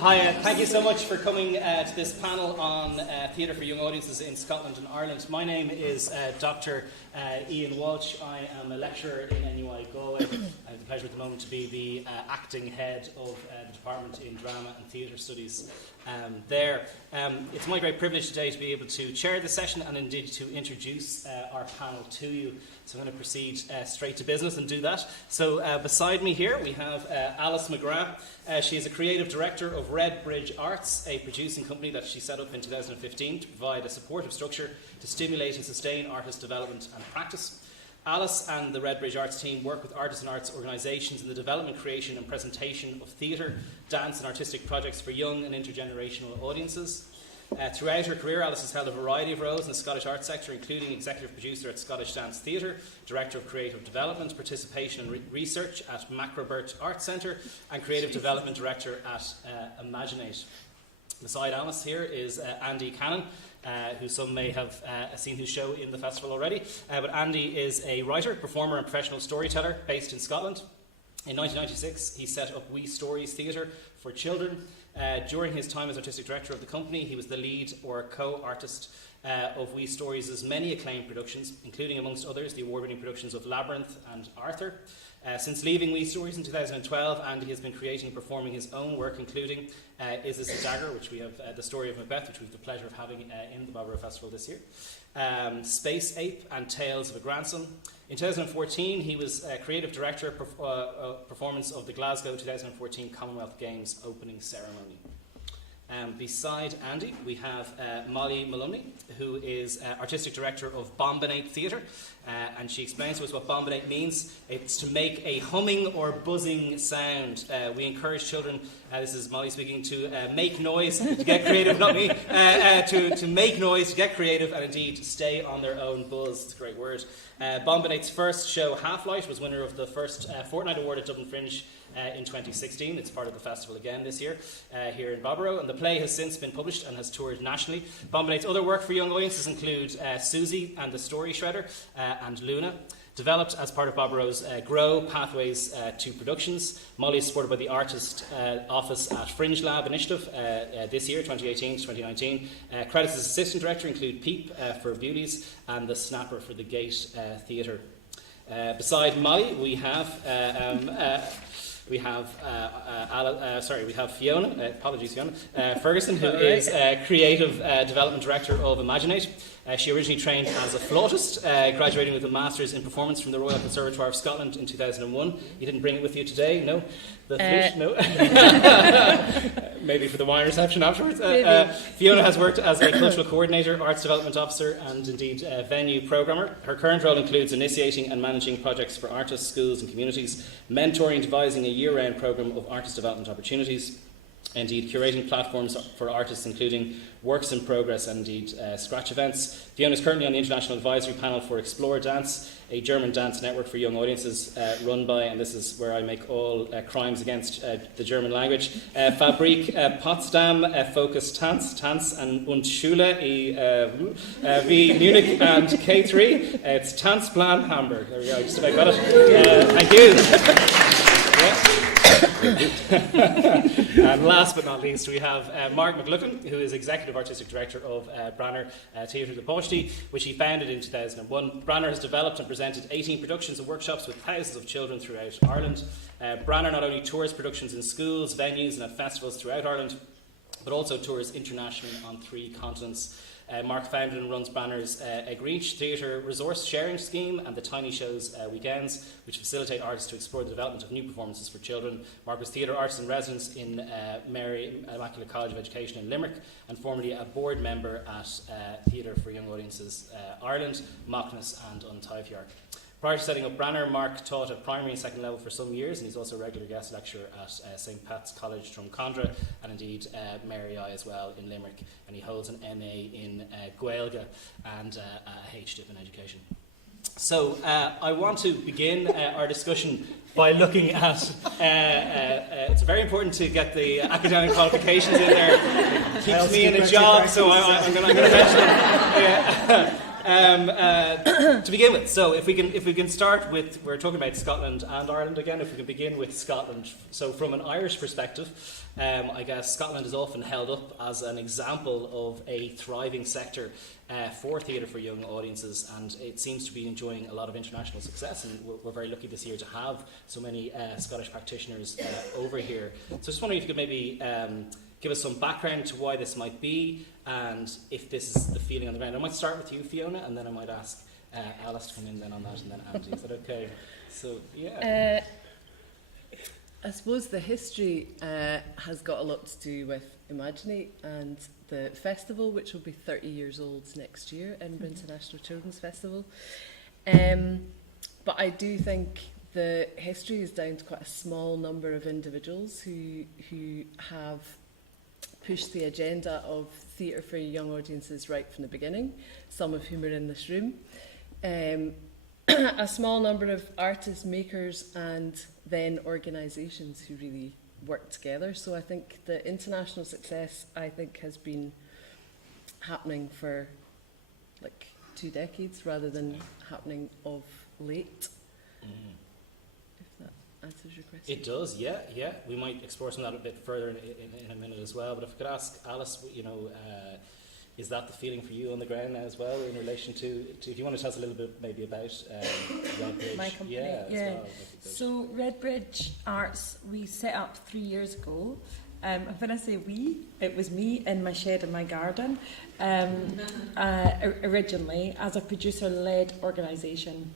Hi, thank you so much for coming to this panel on theatre for young audiences in Scotland and Ireland. My name is Dr. Ian Walsh. I am a lecturer in NUI Galway. I have the pleasure at the moment to be the acting head of the Department in Drama and Theatre Studies there. It's my great privilege today to be able to chair the session and indeed to introduce our panel to you. So I'm going to proceed straight to business and do that. So beside me here we have Alice McGrath. She is a creative director of Red Bridge Arts, a producing company that she set up in 2015 to provide a supportive structure to stimulate and sustain artist development and practice. Alice and the Red Bridge Arts team work with artists and arts organisations in the development, creation and presentation of theatre, dance and artistic projects for young and intergenerational audiences. Throughout her career, Alice has held a variety of roles in the Scottish arts sector, including executive producer at Scottish Dance Theatre, director of creative development, participation and research at McGrath Arts Centre, and creative development director at Imaginate. Beside Alice here is Andy Cannon, who some may have seen whose show in the festival already. But Andy is a writer, performer and professional storyteller based in Scotland. In 1996, he set up We Stories Theatre for children. During his time as artistic director of the company, he was the lead or co-artist of We Stories' many acclaimed productions, including, amongst others, the award-winning productions of Labyrinth and Arthur. Since leaving We Stories in 2012, Andy has been creating and performing his own work, including Is This a Dagger, which we have the story of McGrath, which we have the pleasure of having in the Baboró Festival this year, Space Ape and Tales of a Grandson. In 2014, he was creative director of performance of the Glasgow 2014 Commonwealth Games opening ceremony. Beside Andy, we have Mollie Mollumby, who is artistic director of Bombinate Theatre, and she explains to us what Bombinate means. It's to make a humming or buzzing sound. We encourage children, this is Mollie speaking, to make noise, to get creative, not me, to make noise, to get creative, and indeed to stay on their own buzz. It's a great word. Bombinate's first show, Halflight, was winner of the first Fortnight Award at Dublin Fringe in 2016. It's part of the festival again this year here in Baboró, and the play has since been published and has toured nationally. Bombinate's other work for young audiences include Susie and the Story Shredder and Luna. Developed as part of Baboró's Grow Pathways to Productions, Mollie is supported by the Artist Office at Fringe Lab Initiative this year, 2018 to 2019. Credits as Assistant Director include Peep for Beauties and The Snapper for the Gate Theatre. Beside Mollie, we have Fiona, apologies Fiona, Ferguson, who is Creative Development Director of Imaginate. She originally trained as a flautist, graduating with a Master's in Performance from the Royal Conservatoire of Scotland in 2001. You didn't bring it with you today, no? The flute, no? Maybe for the wine reception afterwards. Fiona has worked as a cultural coordinator, arts development officer, and indeed venue programmer. Her current role includes initiating and managing projects for artists, schools, and communities, mentoring and devising a year-round programme of artist development opportunities, indeed curating platforms for artists including works in progress and indeed scratch events. Fiona is currently on the International Advisory Panel for Explore Dance, a German dance network for young audiences run by, and this is where I make all crimes against the German language, Fabrik Potsdam, Focus Tanz und Schule wie Munich and K3. It's Tanzplan Hamburg. There we go, just about got it. Thank you. And last but not least, we have Marc who is Executive Artistic Director of Branar Theatre de Pháistí, which he founded in 2001. Branar has developed and presented 18 productions and workshops with thousands of children throughout Ireland. Branar not only tours productions in schools, venues and at festivals throughout Ireland, but also tours internationally on 3 continents. Marc founded and runs Branar's Grinch Theatre Resource Sharing Scheme and the Tiny Shows Weekends, which facilitate artists to explore the development of new performances for children. Marc was theatre artist in residence in Mary Immaculate College of Education in Limerick, and formerly a board member at Theatre for Young Audiences Ireland, Macnas and Untaifearc. Prior to setting up Branar, Marc taught at primary and second level for some years, and he's also a regular guest lecturer at St Pat's College Drumcondra and indeed Mary I as well in Limerick, and he holds an MA in Gaeilge and a HDiP in education. So I want to begin our discussion by looking at, it's very important to get the academic qualifications in there. It keeps me in a job, so I'm going to mention it. To begin with, so if we can start with, we're talking about Scotland and Ireland again. If we can begin with Scotland, so from an Irish perspective, I guess Scotland is often held up as an example of a thriving sector for theatre for young audiences, and it seems to be enjoying a lot of international success. And we're very lucky this year to have so many Scottish practitioners over here. So just wondering if you could maybe give us some background to why this might be, and if this is the feeling on the ground. I might start with you, Fiona, and then I might ask Alice to come in then on that, and then Andy. Is that okay? So, yeah. I suppose the history has got a lot to do with Imaginate and the festival, which will be 30 years old next year, Edinburgh International Children's Festival. But I do think the history is down to quite a small number of individuals who have pushed the agenda of theatre for young audiences right from the beginning, some of whom are in this room. A small number of artists, makers, and then organisations who really work together. So I think the international success, has been happening for like 2 decades rather than happening of late. Answers your question. It does, yeah. We might explore some of that a bit further in a minute as well. But if I could ask Alice, is that the feeling for you on the ground now as well in relation to if you want to tell us a little bit maybe about Redbridge? My company, yeah. yeah. Well, so Redbridge Arts, we set up 3 years ago. And when I say we, it was me in my shed in my garden, originally as a producer-led organisation.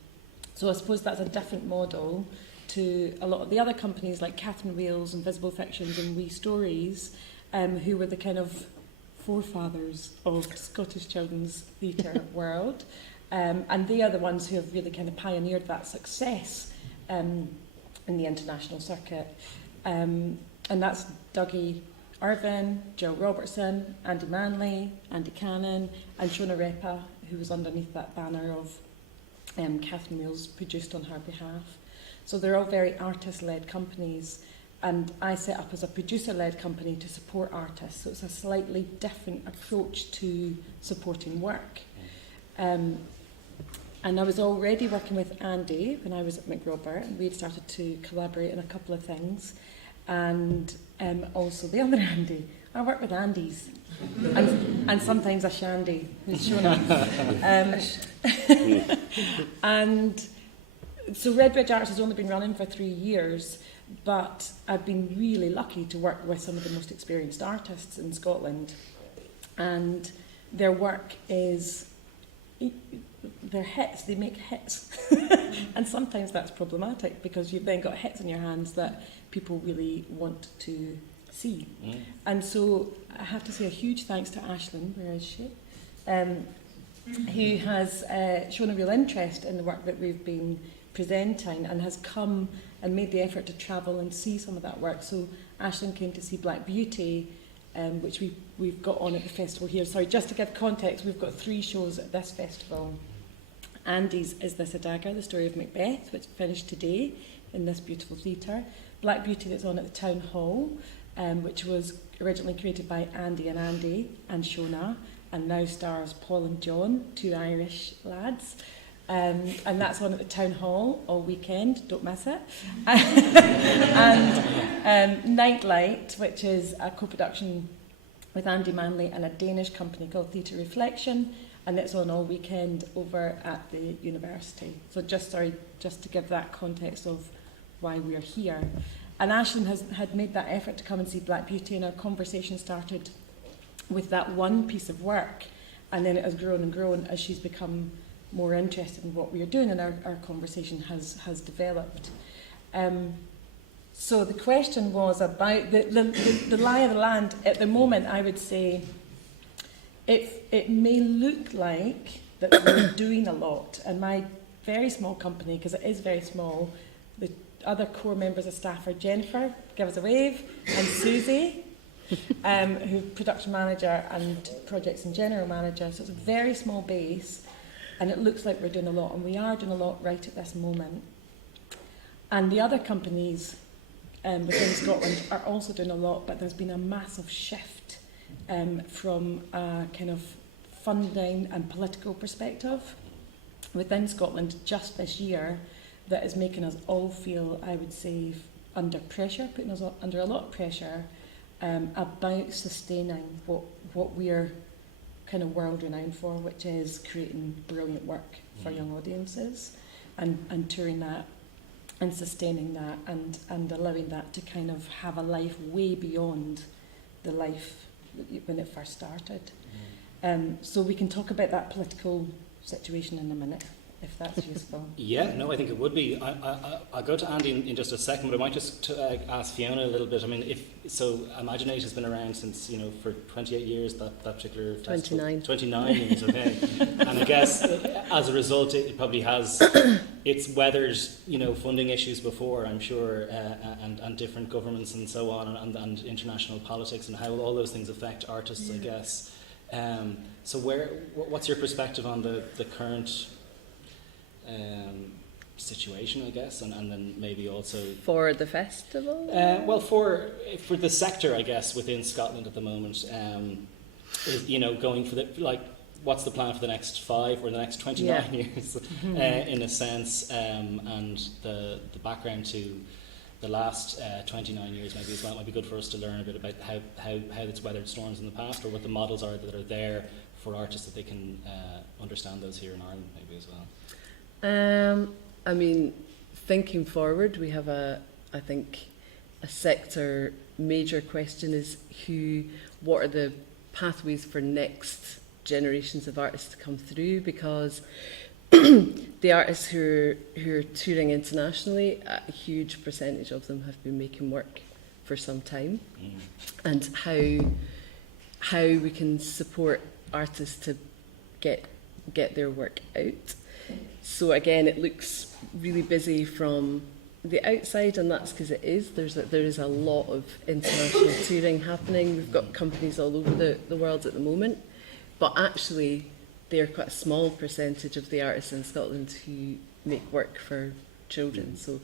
So I suppose that's a different model to a lot of the other companies like Catherine Wales and Visible Fictions and Wee Stories, who were the kind of forefathers of Scottish children's theatre world. And they are the ones who have really kind of pioneered that success in the international circuit. And that's Dougie Irvin, Joe Robertson, Andy Manley, Andy Cannon, and Shona Repa, who was underneath that banner of Catherine Wales produced on her behalf. So they're all very artist-led companies, and I set up as a producer-led company to support artists. So it's a slightly different approach to supporting work. And I was already working with Andy when I was at McGrath, and we'd started to collaborate on a couple of things. And also the other Andy. I work with Andys, and sometimes a Shandy, who's Shona. And so Redbridge Arts has only been running for 3 years, but I've been really lucky to work with some of the most experienced artists in Scotland. And their work is, they're hits, they make hits. And sometimes that's problematic because you've then got hits in your hands that people really want to see. And so I have to say a huge thanks to Aisling, where is she? Who has shown a real interest in the work that we've been presenting and has come and made the effort to travel and see some of that work. So Aisling came to see Black Beauty, which we've got on at the festival here. Sorry, just to give context, we've got 3 shows at this festival. Andy's Is This a Dagger, the story of Macbeth, which finished today in this beautiful theatre. Black Beauty that's on at the Town Hall, which was originally created by Andy and Shona, and now stars Paul and John, 2 Irish lads. And that's on at the Town Hall all weekend, don't miss it. And Nightlight, which is a co-production with Andy Manley and a Danish company called Theatre Reflection, and it's on all weekend over at the university. So just to give that context of why we're here. And Aisling had made that effort to come and see Black Beauty, and our conversation started with that one piece of work, and then it has grown and grown as she's become more interested in what we are doing, and our conversation has developed. So the question was about the lie of the land. At the moment, I would say it may look like that we're doing a lot, and my very small company, because it is very small, the other core members of staff are Jennifer, give us a wave, and Susie, who's production manager and projects and general manager. So it's a very small base, and it looks like we're doing a lot, and we are doing a lot right at this moment. And the other companies within Scotland are also doing a lot, but there's been a massive shift from a kind of funding and political perspective within Scotland just this year that is making us all feel, I would say, under pressure, putting us under a lot of pressure about sustaining what we're kind of world renowned for, which is creating brilliant work for young audiences and touring that and sustaining that and allowing that to kind of have a life way beyond the life when it first started. So we can talk about that political situation in a minute, if that's useful. Yeah, no, I think it would be. I'll go to Andy in just a second, but I might just ask Fiona a little bit. I mean, Imaginate has been around since, for 28 years, that particular festival. 29. 29 years, okay. And I guess as a result, it probably has, it's weathered, funding issues before, I'm sure, and different governments and so on, and international politics and how all those things affect artists, I guess. So what's your perspective on the current situation, I guess, and then maybe also for the festival? Well, for the sector, I guess, within Scotland at the moment, is, going for what's the plan for the next 5 or the next 29 years, in a sense, and the background to the last 29 years maybe as well. It might be good for us to learn a bit about how it's weathered storms in the past, or what the models are that are there for artists, that they can understand those here in Ireland maybe as well. I mean, thinking forward, we have I think a sector major question is what are the pathways for next generations of artists to come through, because the artists who are touring internationally, a huge percentage of them have been making work for some time, and how we can support artists to get their work out. So again, it looks really busy from the outside, and that's because it is. There is a lot of international touring happening. We've got companies all over the world at the moment, but actually they're quite a small percentage of the artists in Scotland who make work for children. So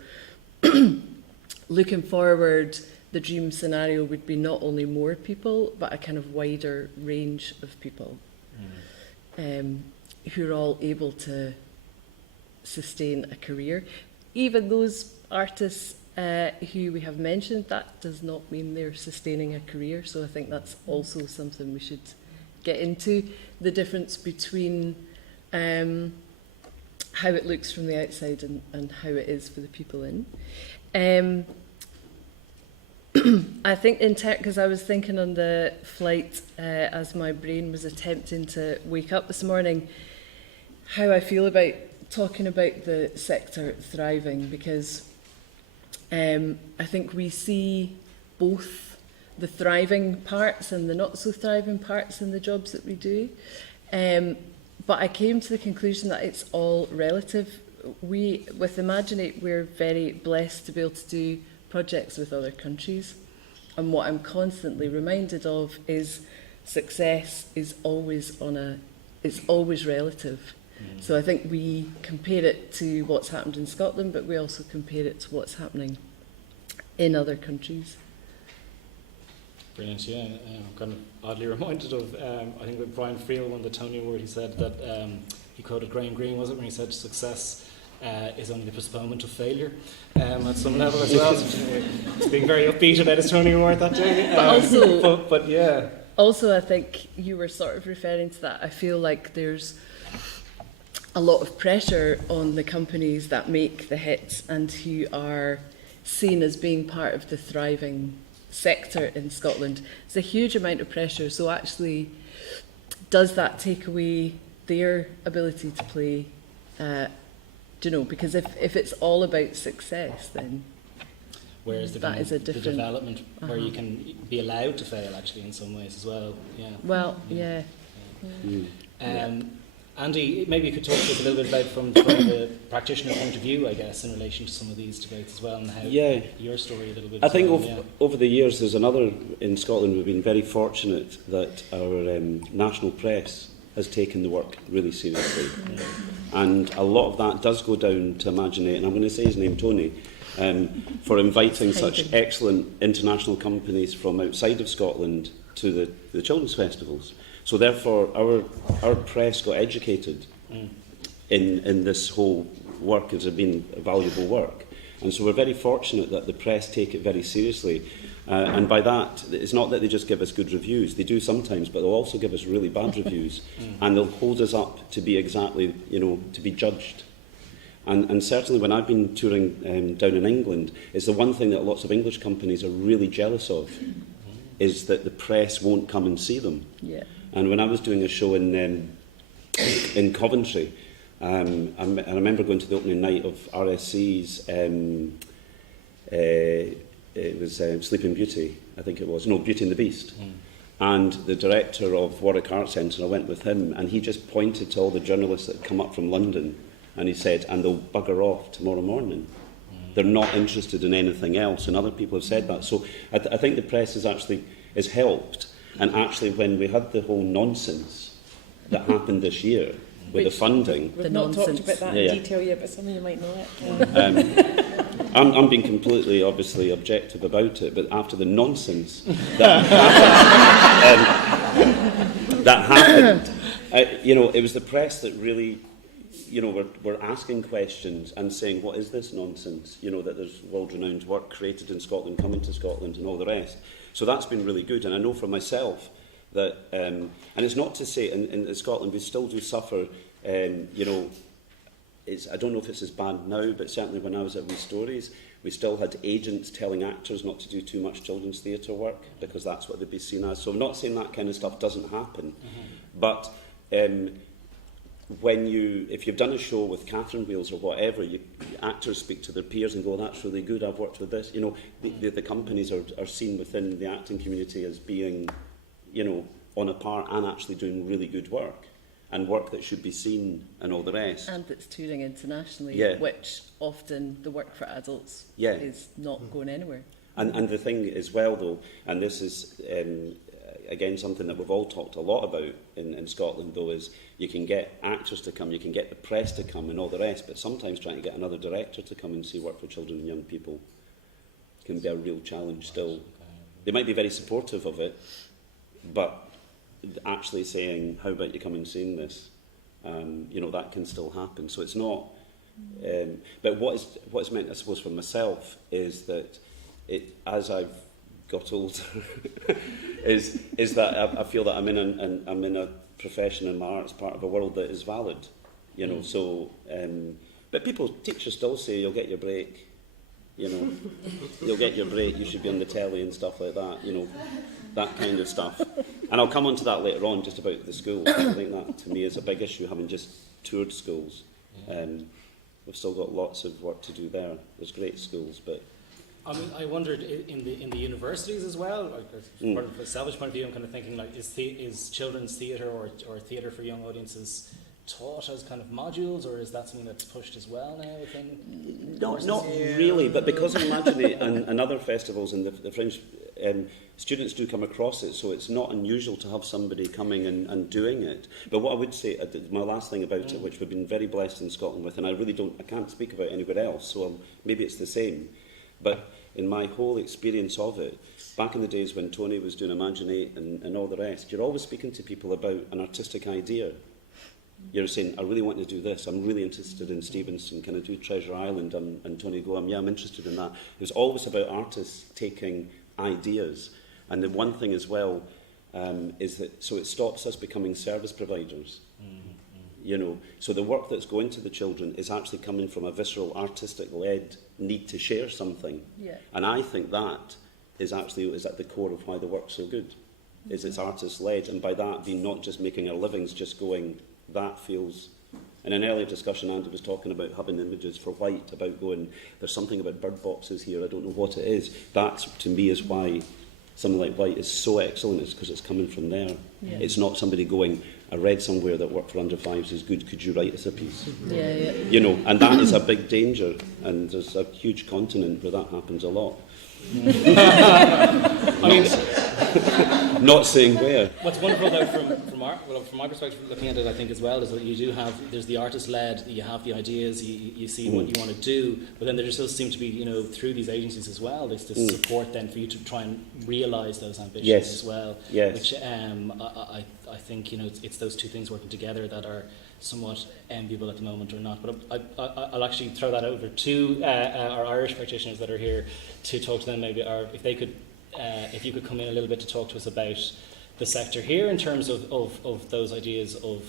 looking forward, the dream scenario would be not only more people, but a kind of wider range of people who are all able to sustain a career. Even those artists who we have mentioned, that does not mean they're sustaining a career. So I think that's also something we should get into, the difference between how it looks from the outside and how it is for the people in. I think because I was thinking on the flight as my brain was attempting to wake up this morning, how I feel about talking about the sector thriving, because I think we see both the thriving parts and the not so thriving parts in the jobs that we do. But I came to the conclusion that it's all relative. With Imaginate, we're very blessed to be able to do projects with other countries. And what I'm constantly reminded of is success is always relative. So I think we compare it to what's happened in Scotland, but we also compare it to what's happening in other countries. Brilliant, yeah. I'm kind of oddly reminded of, I think when Brian Friel won the Tony Award, he said that, he quoted Graham Greene, was it, when he said success is only the postponement of failure, at some level as well. He's being very upbeat about his Tony Award that day. But yeah. Also, I think you were sort of referring to that. I feel like there's a lot of pressure on the companies that make the hits and who are seen as being part of the thriving sector in Scotland. It's a huge amount of pressure. So actually, does that take away their ability to play? Because if it's all about success, then whereas that is a different the development where you can be allowed to fail actually in some ways as well. Yeah. Well, yeah. Andy, maybe you could talk to us a little bit about from the practitioner point of view, I guess, in relation to some of these debates as well, and how your story a little bit. I think over the years, there's another in Scotland. We've been very fortunate that our national press has taken the work really seriously, and a lot of that does go down to Imaginate, and I'm going to say his name, Tony, for inviting such excellent international companies from outside of Scotland to the children's festivals. So therefore, our press got educated in this whole work as being a valuable work. And so we're very fortunate that the press take it very seriously. And by that, it's not that they just give us good reviews. They do sometimes, but they'll also give us really bad reviews. And they'll hold us up to be exactly, to be judged. And certainly when I've been touring down in England, it's the one thing that lots of English companies are really jealous of, is that the press won't come and see them. Yeah. And when I was doing a show in Coventry, I remember going to the opening night of RSC's, it was Sleeping Beauty, I think it was, no, Beauty and the Beast. And the director of Warwick Arts Centre, I went with him, and he just pointed to all the journalists that had come up from London, and he said, and they'll bugger off tomorrow morning. They're not interested in anything else, and other people have said that. So I think the press has helped. And actually, when we had the whole nonsense that happened this year with the funding... We've not talked about that in detail yet, but some of you might know it. I'm being completely, obviously, objective about it, but after the nonsense that happened, it was the press that really... we're asking questions and saying, what is this nonsense? That there's world-renowned work created in Scotland, coming to Scotland and all the rest. So that's been really good. And I know for myself that, and it's not to say in Scotland we still do suffer, I don't know if it's as bad now, but certainly when I was at Wee Stories, we still had agents telling actors not to do too much children's theatre work because that's what they'd be seen as. So I'm not saying that kind of stuff doesn't happen, but... if you've done a show with Catherine Wheels or whatever, actors speak to their peers and go, that's really good, I've worked with this. The companies are seen within the acting community as being, on a par and actually doing really good work and work that should be seen and all the rest. And that's touring internationally, which often the work for adults is not going anywhere. And the thing as well, though, and this is... again, something that we've all talked a lot about in Scotland, though, is you can get actors to come, you can get the press to come and all the rest, but sometimes trying to get another director to come and see work for children and young people can be a real challenge still. They might be very supportive of it, but actually saying, how about you come and see this? That can still happen. So it's not... but what is meant, I suppose, for myself is that as I've got older is that I feel that I'm in a profession in my arts part of a world that is valid, So, but teachers still say you'll get your break, you'll get your break. You should be on the telly and stuff like that, that kind of stuff. And I'll come on to that later on, just about the schools. I think that to me is a big issue, having just toured schools. We've still got lots of work to do there. There's great schools, but. I mean, I wondered in the universities as well. Part of a selfish point of view, I'm kind of thinking like, is children's theatre or theatre for young audiences taught as kind of modules, or is that something that's pushed as well now within? Not really, but because of Imaginate and other festivals and the Fringe, students do come across it, so it's not unusual to have somebody coming and doing it. But what I would say, my last thing about it, which we've been very blessed in Scotland with, and I can't speak about anywhere else, so maybe it's the same. But in my whole experience of it, back in the days when Tony was doing Imaginate and all the rest, you're always speaking to people about an artistic idea. You're saying, I really want to do this. I'm really interested in Stevenson. Can I do Treasure Island? And Tony go, I'm interested in that. It was always about artists taking ideas. And the one thing as well is that, so it stops us becoming service providers. So the work that's going to the children is actually coming from a visceral, artistic-led need to share something. Yeah. And I think that is at the core of why the work's so good, is it's artist-led, and by that being not just making our livings, just going, that feels... In an earlier discussion, Andy was talking about having images for White, about going, there's something about bird boxes here, I don't know what it is. That, to me, is why something like White is so excellent, is because it's coming from there. Yeah. It's not somebody going, I read somewhere that work for under fives is good, could you write us a piece? And that is a big danger, and there's a huge continent where that happens a lot. I mean, not saying where. What's wonderful though from from my perspective, looking at it, I think as well is that you do have, there's the artist-led, you have the ideas, you see what you want to do, but then there just does seem to be, through these agencies as well, there's this support then for you to try and realise those ambitions as well. Yes. Which I think it's those two things working together that are somewhat enviable at the moment or not. But I'll actually throw that over to our Irish practitioners that are here to talk to them maybe, or if they could, if you could come in a little bit to talk to us about the sector here in terms of those ideas of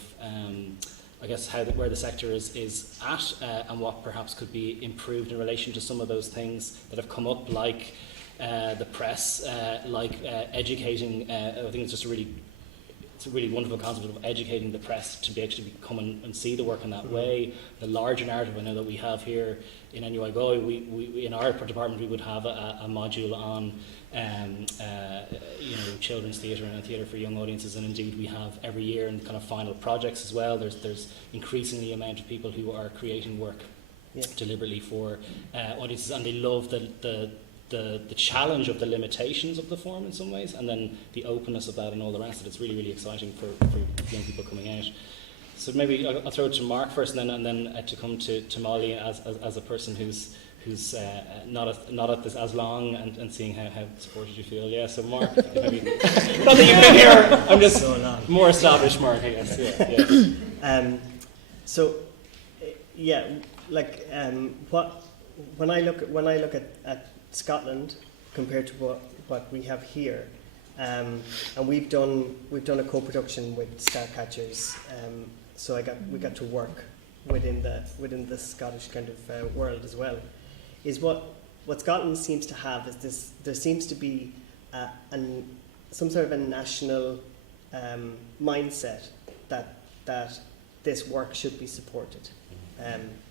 I guess where the sector is at and what perhaps could be improved in relation to some of those things that have come up, like the press, like educating. I think it's just it's a really wonderful concept of educating the press to be actually come and see the work in that way. The larger narrative I know that we have here in NUI Galway, we in our department we would have a module on children's theatre and theatre for young audiences, and indeed we have every year in kind of final projects as well. There's increasingly amount of people who are creating work deliberately for audiences, and they love the challenge of the limitations of the form in some ways, and then the openness of that and all the rest of it. It's really, really exciting for young people coming out. So maybe I'll throw it to Marc first, and then to come to Mollie as a person who's not at this as long and seeing how supported you feel. Yeah, so Marc, maybe, not that you've been here, I'm just so more established Marc, I guess. When I look at Scotland compared to what we have here, and we've done a co-production with Starcatchers, so we got to work within the Scottish kind of world as well. Is what Scotland seems to have is this. There seems to be some sort of a national mindset that this work should be supported.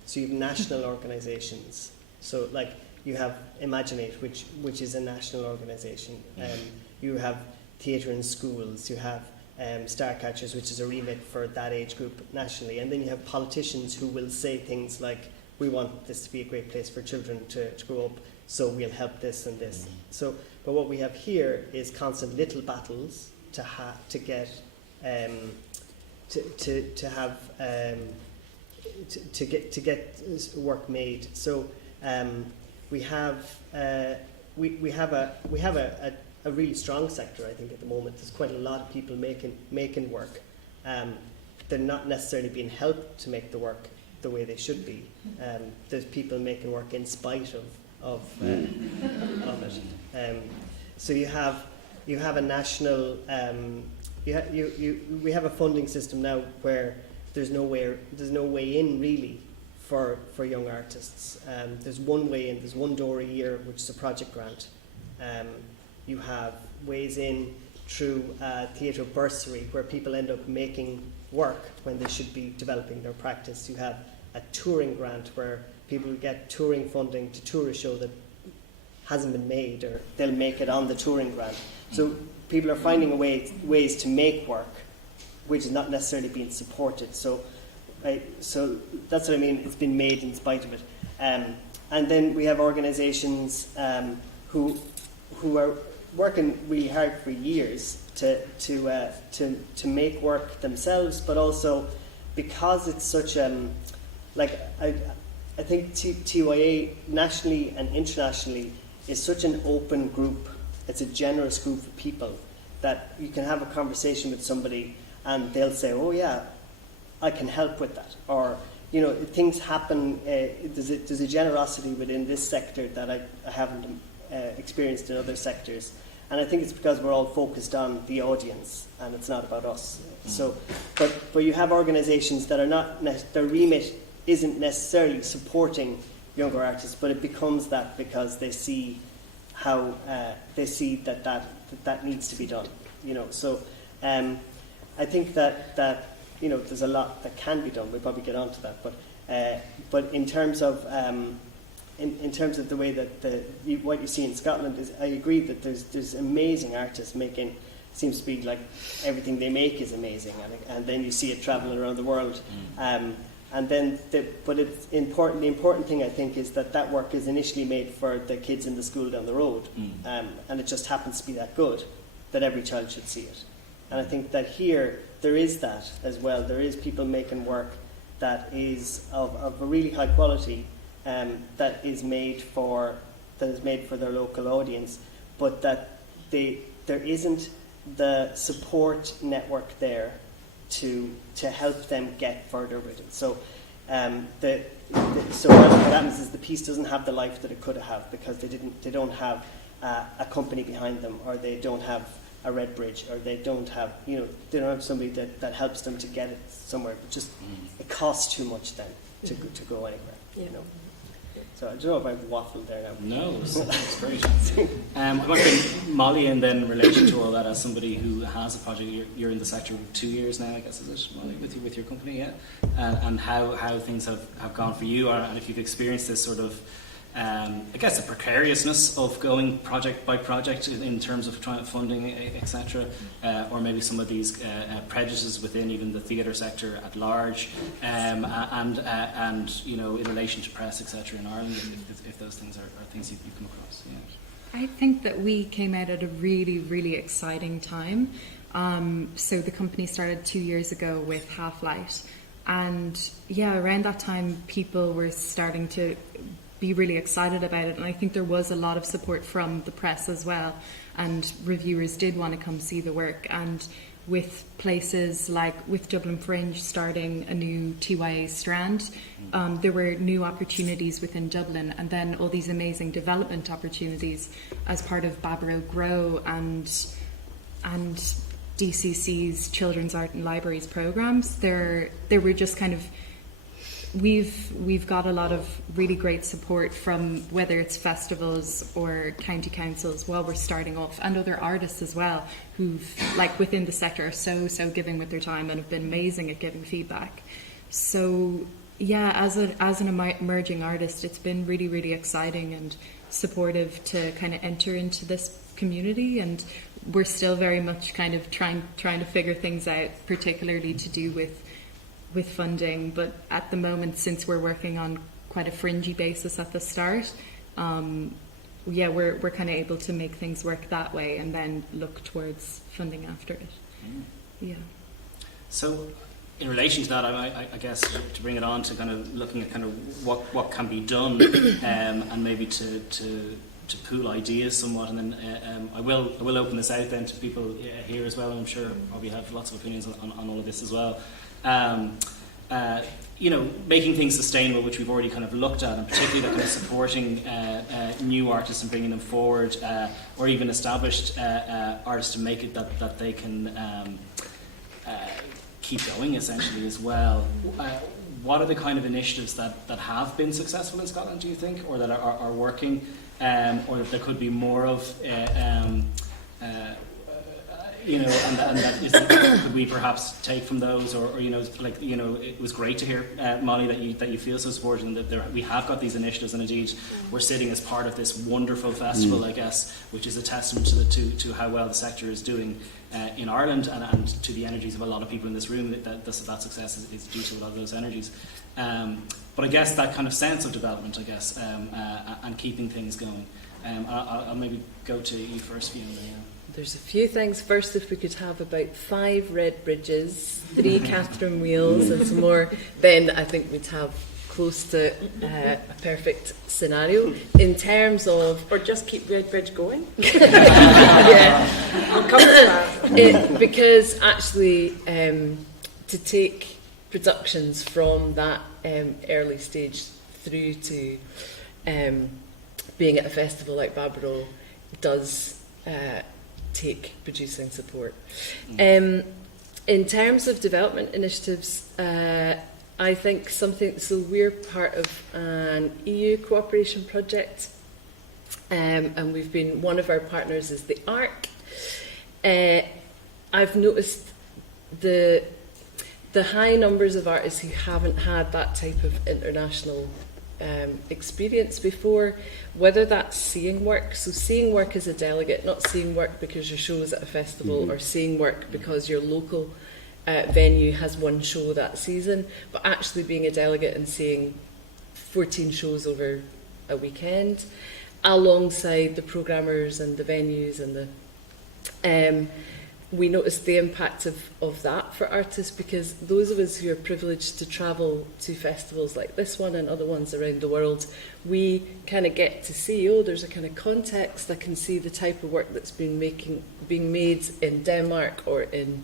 So you have national organisations. So like you have Imaginate, which is a national organisation. You have theatre in schools. You have Starcatchers, which is a remit for that age group nationally. And then you have politicians who will say things like, we want this to be a great place for children to grow up, so we'll help this and this. So, but what we have here is constant little battles to get work made. So we have a really strong sector, I think, at the moment. There's quite a lot of people making work. They're not necessarily being helped to make the work the way they should be. There's people making work in spite of it. So you have a national. We have a funding system now where there's no way in really for young artists. There's one way in. There's one door a year, which is a project grant. You have ways in through theatre bursary, where people end up making work when they should be developing their practice. You have a touring grant where people get touring funding to tour a show that hasn't been made, or they'll make it on the touring grant. So people are finding ways to make work which is not necessarily being supported. So that's what I mean, it's been made in spite of it. And then we have organisations who are working really hard for years to make work themselves, but also because it's such I think TYA nationally and internationally is such an open group. It's a generous group of people that you can have a conversation with somebody and they'll say, "Oh yeah, I can help with that," or things happen. There's a generosity within this sector that I haven't experienced in other sectors. And I think it's because we're all focused on the audience and it's not about us. So, but you have organisations that are not, their remit isn't necessarily supporting younger artists, but it becomes that because they see how they see that needs to be done. So I think that there's a lot that can be done. We'll probably get on to that, but in terms of in terms of the way that what you see in Scotland is, I agree that there's amazing artists making. Seems to be like everything they make is amazing, and then you see it traveling around the world. And then, but it's important. The important thing I think is that work is initially made for the kids in the school down the road, and it just happens to be that good that every child should see it. And I think that here there is that as well. There is people making work that is of a really high quality, that is made for their local audience, but that there isn't the support network there to help them get further with it. So so what happens is the piece doesn't have the life that it could have, because they don't have a company behind them, or they don't have a red bridge, or they don't have somebody that helps them to get it somewhere. But just it costs too much then to go anywhere. Yeah. You know. So I don't know if I've waffled there now. No, that's great. I want to bring Mollie in then in relation to all that, as somebody who has a project. You're in the sector 2 years now, I guess, is it, Mollie, with your company, yeah? And how things have gone for you, and if you've experienced this sort of, I guess, a precariousness of going project by project in terms of funding, etc., or maybe some of these prejudices within even the theatre sector at large, and in relation to press, etc., in Ireland, if those things are things you've come across. Yeah. I think that we came out at a really, really exciting time. So the company started 2 years ago with Halflight, and around that time people were starting to be really excited about it, and I think there was a lot of support from the press as well, and reviewers did want to come see the work. And with places like with Dublin Fringe starting a new TYA strand, there were new opportunities within Dublin, and then all these amazing development opportunities as part of Baboró Grow and DCC's Children's Art and Libraries programs. There were just kind of, we've got a lot of really great support from whether it's festivals or county councils while we're starting off, and other artists as well who've, like within the sector, are so giving with their time and have been amazing at giving feedback. So as an emerging artist, it's been really, really exciting and supportive to kind of enter into this community, and we're still very much kind of trying to figure things out, particularly to do with funding. But at the moment, since we're working on quite a fringy basis at the start, we're kind of able to make things work that way and then look towards funding after it. Yeah. So in relation to that, I guess to bring it on to kind of looking at kind of what can be done, and maybe to pool ideas somewhat, and then I will open this out then to people here as well, and I'm sure probably have lots of opinions on all of this as well. Making things sustainable, which we've already kind of looked at, and particularly that kind of supporting new artists and bringing them forward, or even established artists to make it that they can keep going, essentially, as well. What are the kind of initiatives that have been successful in Scotland, do you think, or that are working, or that there could be more of? And that could we perhaps take from those, or it was great to hear, Mollie, that you feel so supported, and that we have got these initiatives, and indeed we're sitting as part of this wonderful festival, I guess, which is a testament to how well the sector is doing in Ireland, and to the energies of a lot of people in this room. That success is due to a lot of those energies. But I guess that kind of sense of development, I guess, and keeping things going. I'll maybe go to you first, Fiona. There's a few things. First, if we could have about 5 red bridges, 3 Catherine wheels, and some more, then I think we'd have close to a perfect scenario. In terms of... Or just keep Red Bridge going. Yeah. I'll come to that. Because actually, to take productions from that early stage through to being at a festival like Baboró does take producing support. In terms of development initiatives, I think so we're part of an EU cooperation project, and we've been, one of our partners is the ARC. I've noticed the high numbers of artists who haven't had that type of international experience before, whether that's seeing work. So seeing work as a delegate, not seeing work because your show is at a festival, or seeing work because your local venue has one show that season, but actually being a delegate and seeing 14 shows over a weekend, alongside the programmers and the venues and we noticed the impact of that for artists, because those of us who are privileged to travel to festivals like this one and other ones around the world, we kind of get to see, oh, there's a kind of context. I can see the type of work that's being made in Denmark or in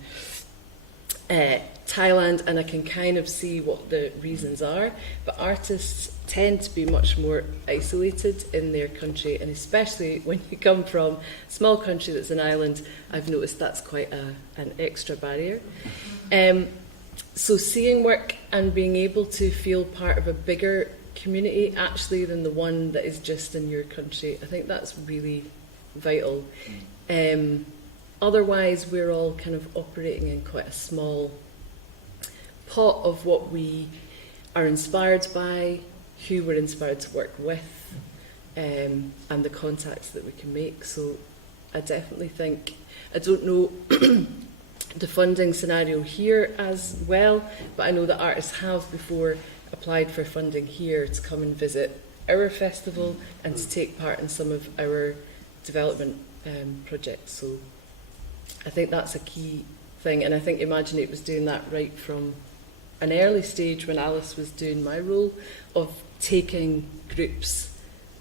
Thailand, and I can kind of see what the reasons are. But artists tend to be much more isolated in their country, and especially when you come from a small country that's an island, I've noticed that's quite an extra barrier. So seeing work and being able to feel part of a bigger community actually than the one that is just in your country, I think that's really vital. Otherwise, we're all kind of operating in quite a small pot of what we are inspired by, who we're inspired to work with, and the contacts that we can make. So I definitely think, I don't know the funding scenario here as well, but I know that artists have before applied for funding here to come and visit our festival and to take part in some of our development projects. So I think that's a key thing, and I think Imaginate was doing that right from an early stage when Alice was doing my role of taking groups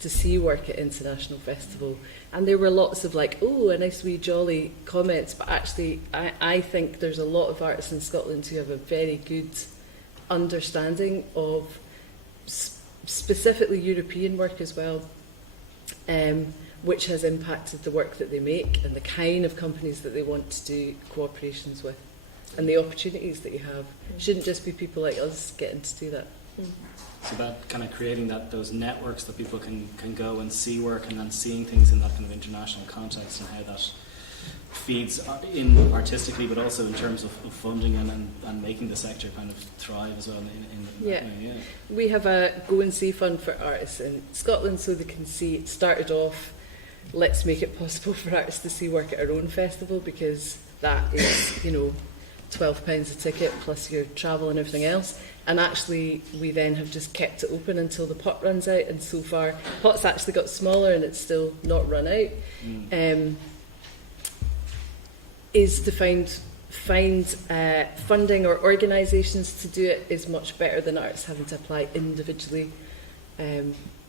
to see work at international festival. And there were lots of like, oh, a nice wee jolly comments, but actually I think there's a lot of artists in Scotland who have a very good understanding of specifically European work as well, which has impacted the work that they make and the kind of companies that they want to do cooperations with, and the opportunities that you have. Shouldn't just be people like us getting to do that. So that kind of creating those networks that people can go and see work, and then seeing things in that kind of international context, and how that feeds in artistically, but also in terms of funding and making the sector kind of thrive as well. Yeah. We have a go and see fund for artists in Scotland, so they can see. It started off, let's make it possible for artists to see work at our own festival, because that is, you know, £12 a ticket plus your travel and everything else. And actually we then have just kept it open until the pot runs out, and so far pot's actually got smaller and it's still not run out. Is to find funding or organisations to do it is much better than artists having to apply individually.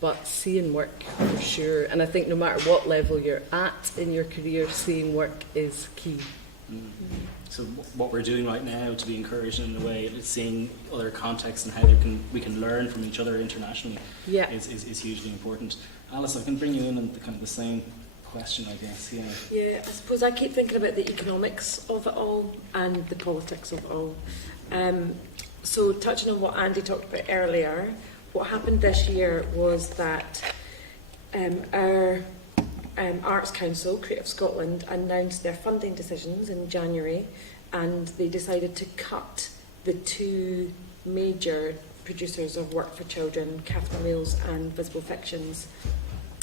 But seeing work for sure, and I think no matter what level you're at in your career, seeing work is key. So what we're doing right now to be encouraged in a way, seeing other contexts and how we can learn from each other internationally, is hugely important. Alice, I can bring you in on kind of the same question, I guess. Yeah, I suppose I keep thinking about the economics of it all and the politics of it all. So touching on what Andy talked about earlier, what happened this year was that our Arts Council, Creative Scotland, announced their funding decisions in January, and they decided to cut the two major producers of work for children, Catherine Wales and Visible Fictions,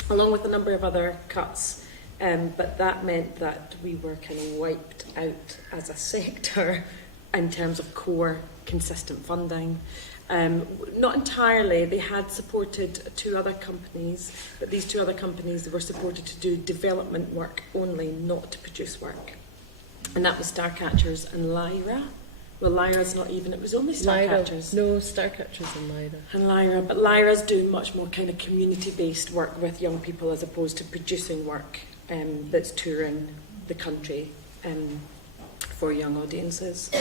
along with a number of other cuts. But that meant that we were kind of wiped out as a sector in terms of core, consistent funding. Not entirely. They had supported two other companies, but these two other companies were supported to do development work only, not to produce work. And that was Starcatchers and Lyra. Well, Lyra's not even, it was only Starcatchers. No, Starcatchers and Lyra. And Lyra, but Lyra's doing much more kind of community-based work with young people as opposed to producing work that's touring the country for young audiences.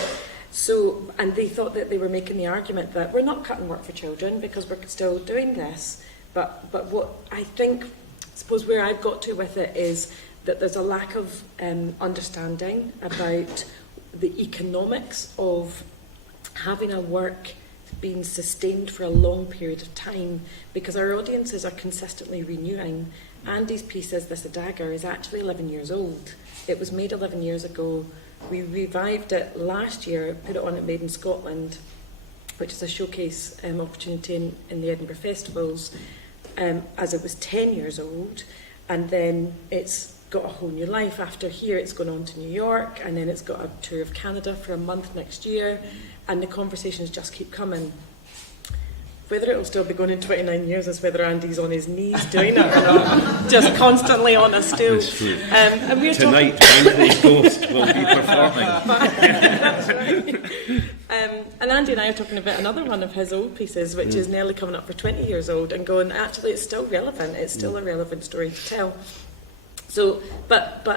So, and they thought that they were making the argument that we're not cutting work for children because we're still doing this. But what I think, I suppose where I've got to with it is that there's a lack of understanding about the economics of having a work being sustained for a long period of time, because our audiences are consistently renewing. Andy's piece, Is This a Dagger, is actually 11 years old. It was made 11 years ago. We revived it last year, put it on at Made in Scotland, which is a showcase opportunity in the Edinburgh Festivals, as it was 10 years old, and then it's got a whole new life. After here, it's gone on to New York, and then it's got a tour of Canada for a month next year, and the conversations just keep coming. Whether it will still be going in 29 years is whether Andy's on his knees doing it or not, just constantly on a stool. And we're tonight, Andy's ghost will be performing. coming. That's right. And Andy and I are talking about another one of his old pieces, which is nearly coming up for 20 years old, and going, actually, it's still relevant. It's still a relevant story to tell. So,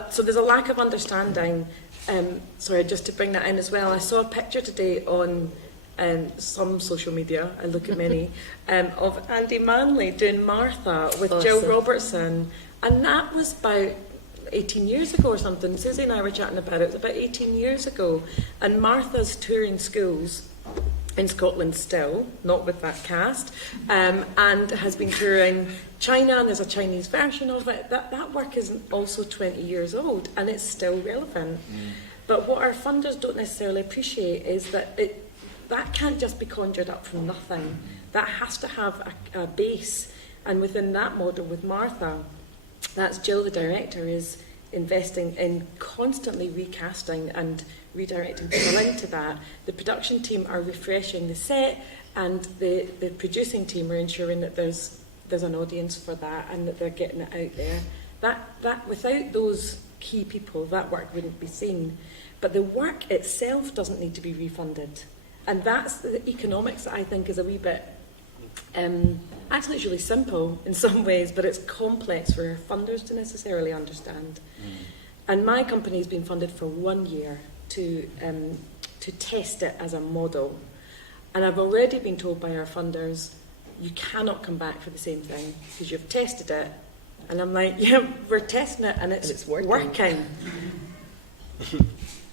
so there's a lack of understanding. Sorry, just to bring that in as well, I saw a picture today on some social media, I look at many, of Andy Manley doing Martha with Jill Robertson, and that was about 18 years ago or something. Susie and I were chatting about it. It was about 18 years ago, and Martha's touring schools in Scotland still, not with that cast, and has been touring China, and there's a Chinese version of it. That work is also 20 years old, and it's still relevant. But what our funders don't necessarily appreciate is that that can't just be conjured up from nothing. That has to have a base. And within that model with Martha, that's Jill, the director, is investing in constantly recasting and redirecting people into that. The production team are refreshing the set, and the producing team are ensuring that there's an audience for that and that they're getting it out there. That without those key people, that work wouldn't be seen. But the work itself doesn't need to be refunded. And that's the economics that I think is a wee bit, actually it's really simple in some ways, but it's complex for funders to necessarily understand. And my company has been funded for 1 year to test it as a model. And I've already been told by our funders, you cannot come back for the same thing because you've tested it. And I'm like, yeah, we're testing it and it's working.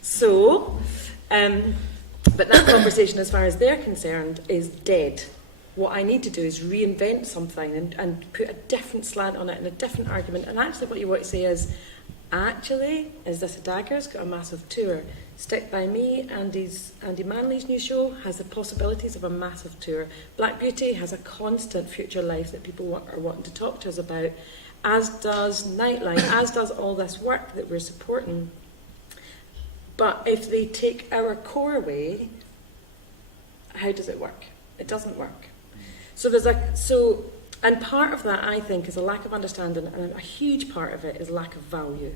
So, but that conversation, as far as they're concerned, is dead. What I need to do is reinvent something and put a different slant on it and a different argument. And actually what you want to say is, actually, Is This a Dagger's got a massive tour. Stick By Me, Andy Manley's new show, has the possibilities of a massive tour. Black Beauty has a constant future life that people are wanting to talk to us about, as does Nightline, as does all this work that we're supporting. But if they take our core away, how does it work? It doesn't work. And part of that, I think, is a lack of understanding, and a huge part of it is lack of value.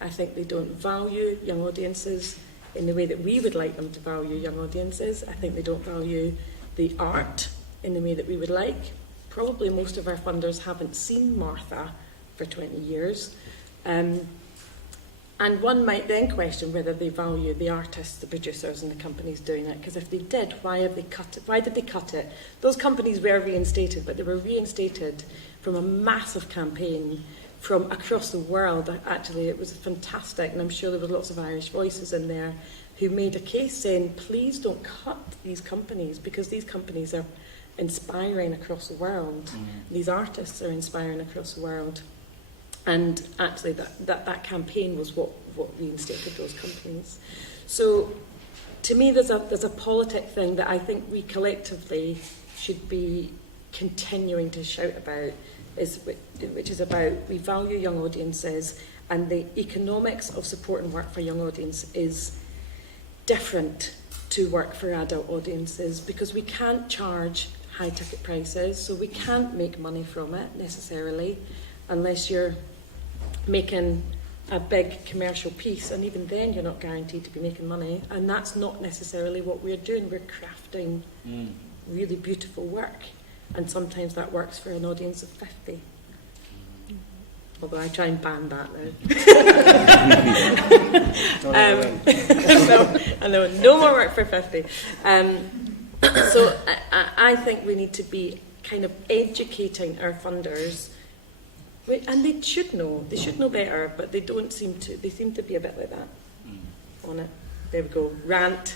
I think they don't value young audiences in the way that we would like them to value young audiences. I think they don't value the art in the way that we would like. Probably most of our funders haven't seen Martha for 20 years. And one might then question whether they value the artists, the producers and the companies doing it, because if they did, why have they cut it? Why did they cut it? Those companies were reinstated, but they were reinstated from a massive campaign from across the world. Actually, it was fantastic, and I'm sure there were lots of Irish voices in there who made a case saying, please don't cut these companies, because these companies are inspiring across the world. These artists are inspiring across the world. And actually that campaign was what reinstated those companies. So to me there's a politic thing that I think we collectively should be continuing to shout about, which is about we value young audiences, and the economics of support and work for young audience is different to work for adult audiences, because we can't charge high ticket prices, so we can't make money from it necessarily unless you're making a big commercial piece, and even then you're not guaranteed to be making money, and that's not necessarily what we're doing. We're crafting really beautiful work, and sometimes that works for an audience of 50. Although I try and ban that now. No more work for 50. So I think we need to be kind of educating our funders. And they should know better, but they don't seem to. They seem to be a bit like that on it. There we go, rant.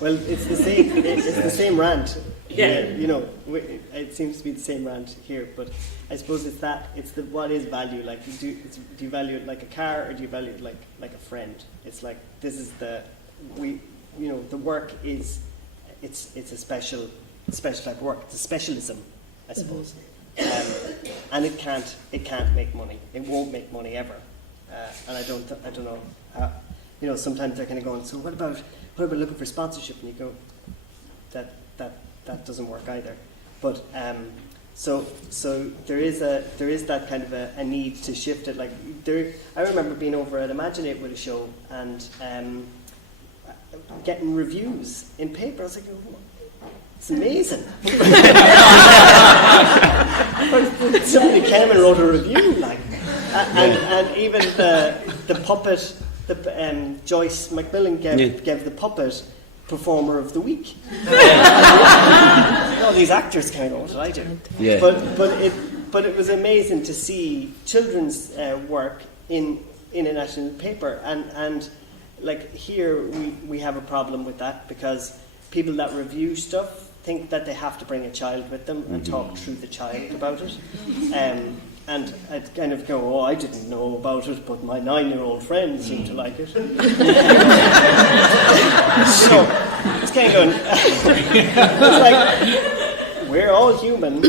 Well, it's the same. It's the same rant. Yeah. You know, it seems to be the same rant here, but I suppose it's that. It's the what is value. Like, do you value it like a car, or do you value it like a friend? It's like, this is the the work is. It's a special type of work. It's a specialism, I suppose. And it can't make money. It won't make money ever. And I don't know how. Sometimes they're kind of going, so what about looking for sponsorship? And you go, that doesn't work either. But So there is that kind of a need to shift it. Like I remember being over at Imaginate with a show and getting reviews in paper. I was like, oh, it's amazing. Somebody came and wrote a review, like, and even the puppet, Joyce McMillan gave the puppet Performer of the Week. All these actors kind of know what I do. Yeah. But it was amazing to see children's work in a national paper, and like here we have a problem with that because people that review stuff think that they have to bring a child with them and talk through the child about it. And I'd kind of go, oh, I didn't know about it, but my 9-year-old friend seemed to like it. So it's kind of going, it's like, we're all human.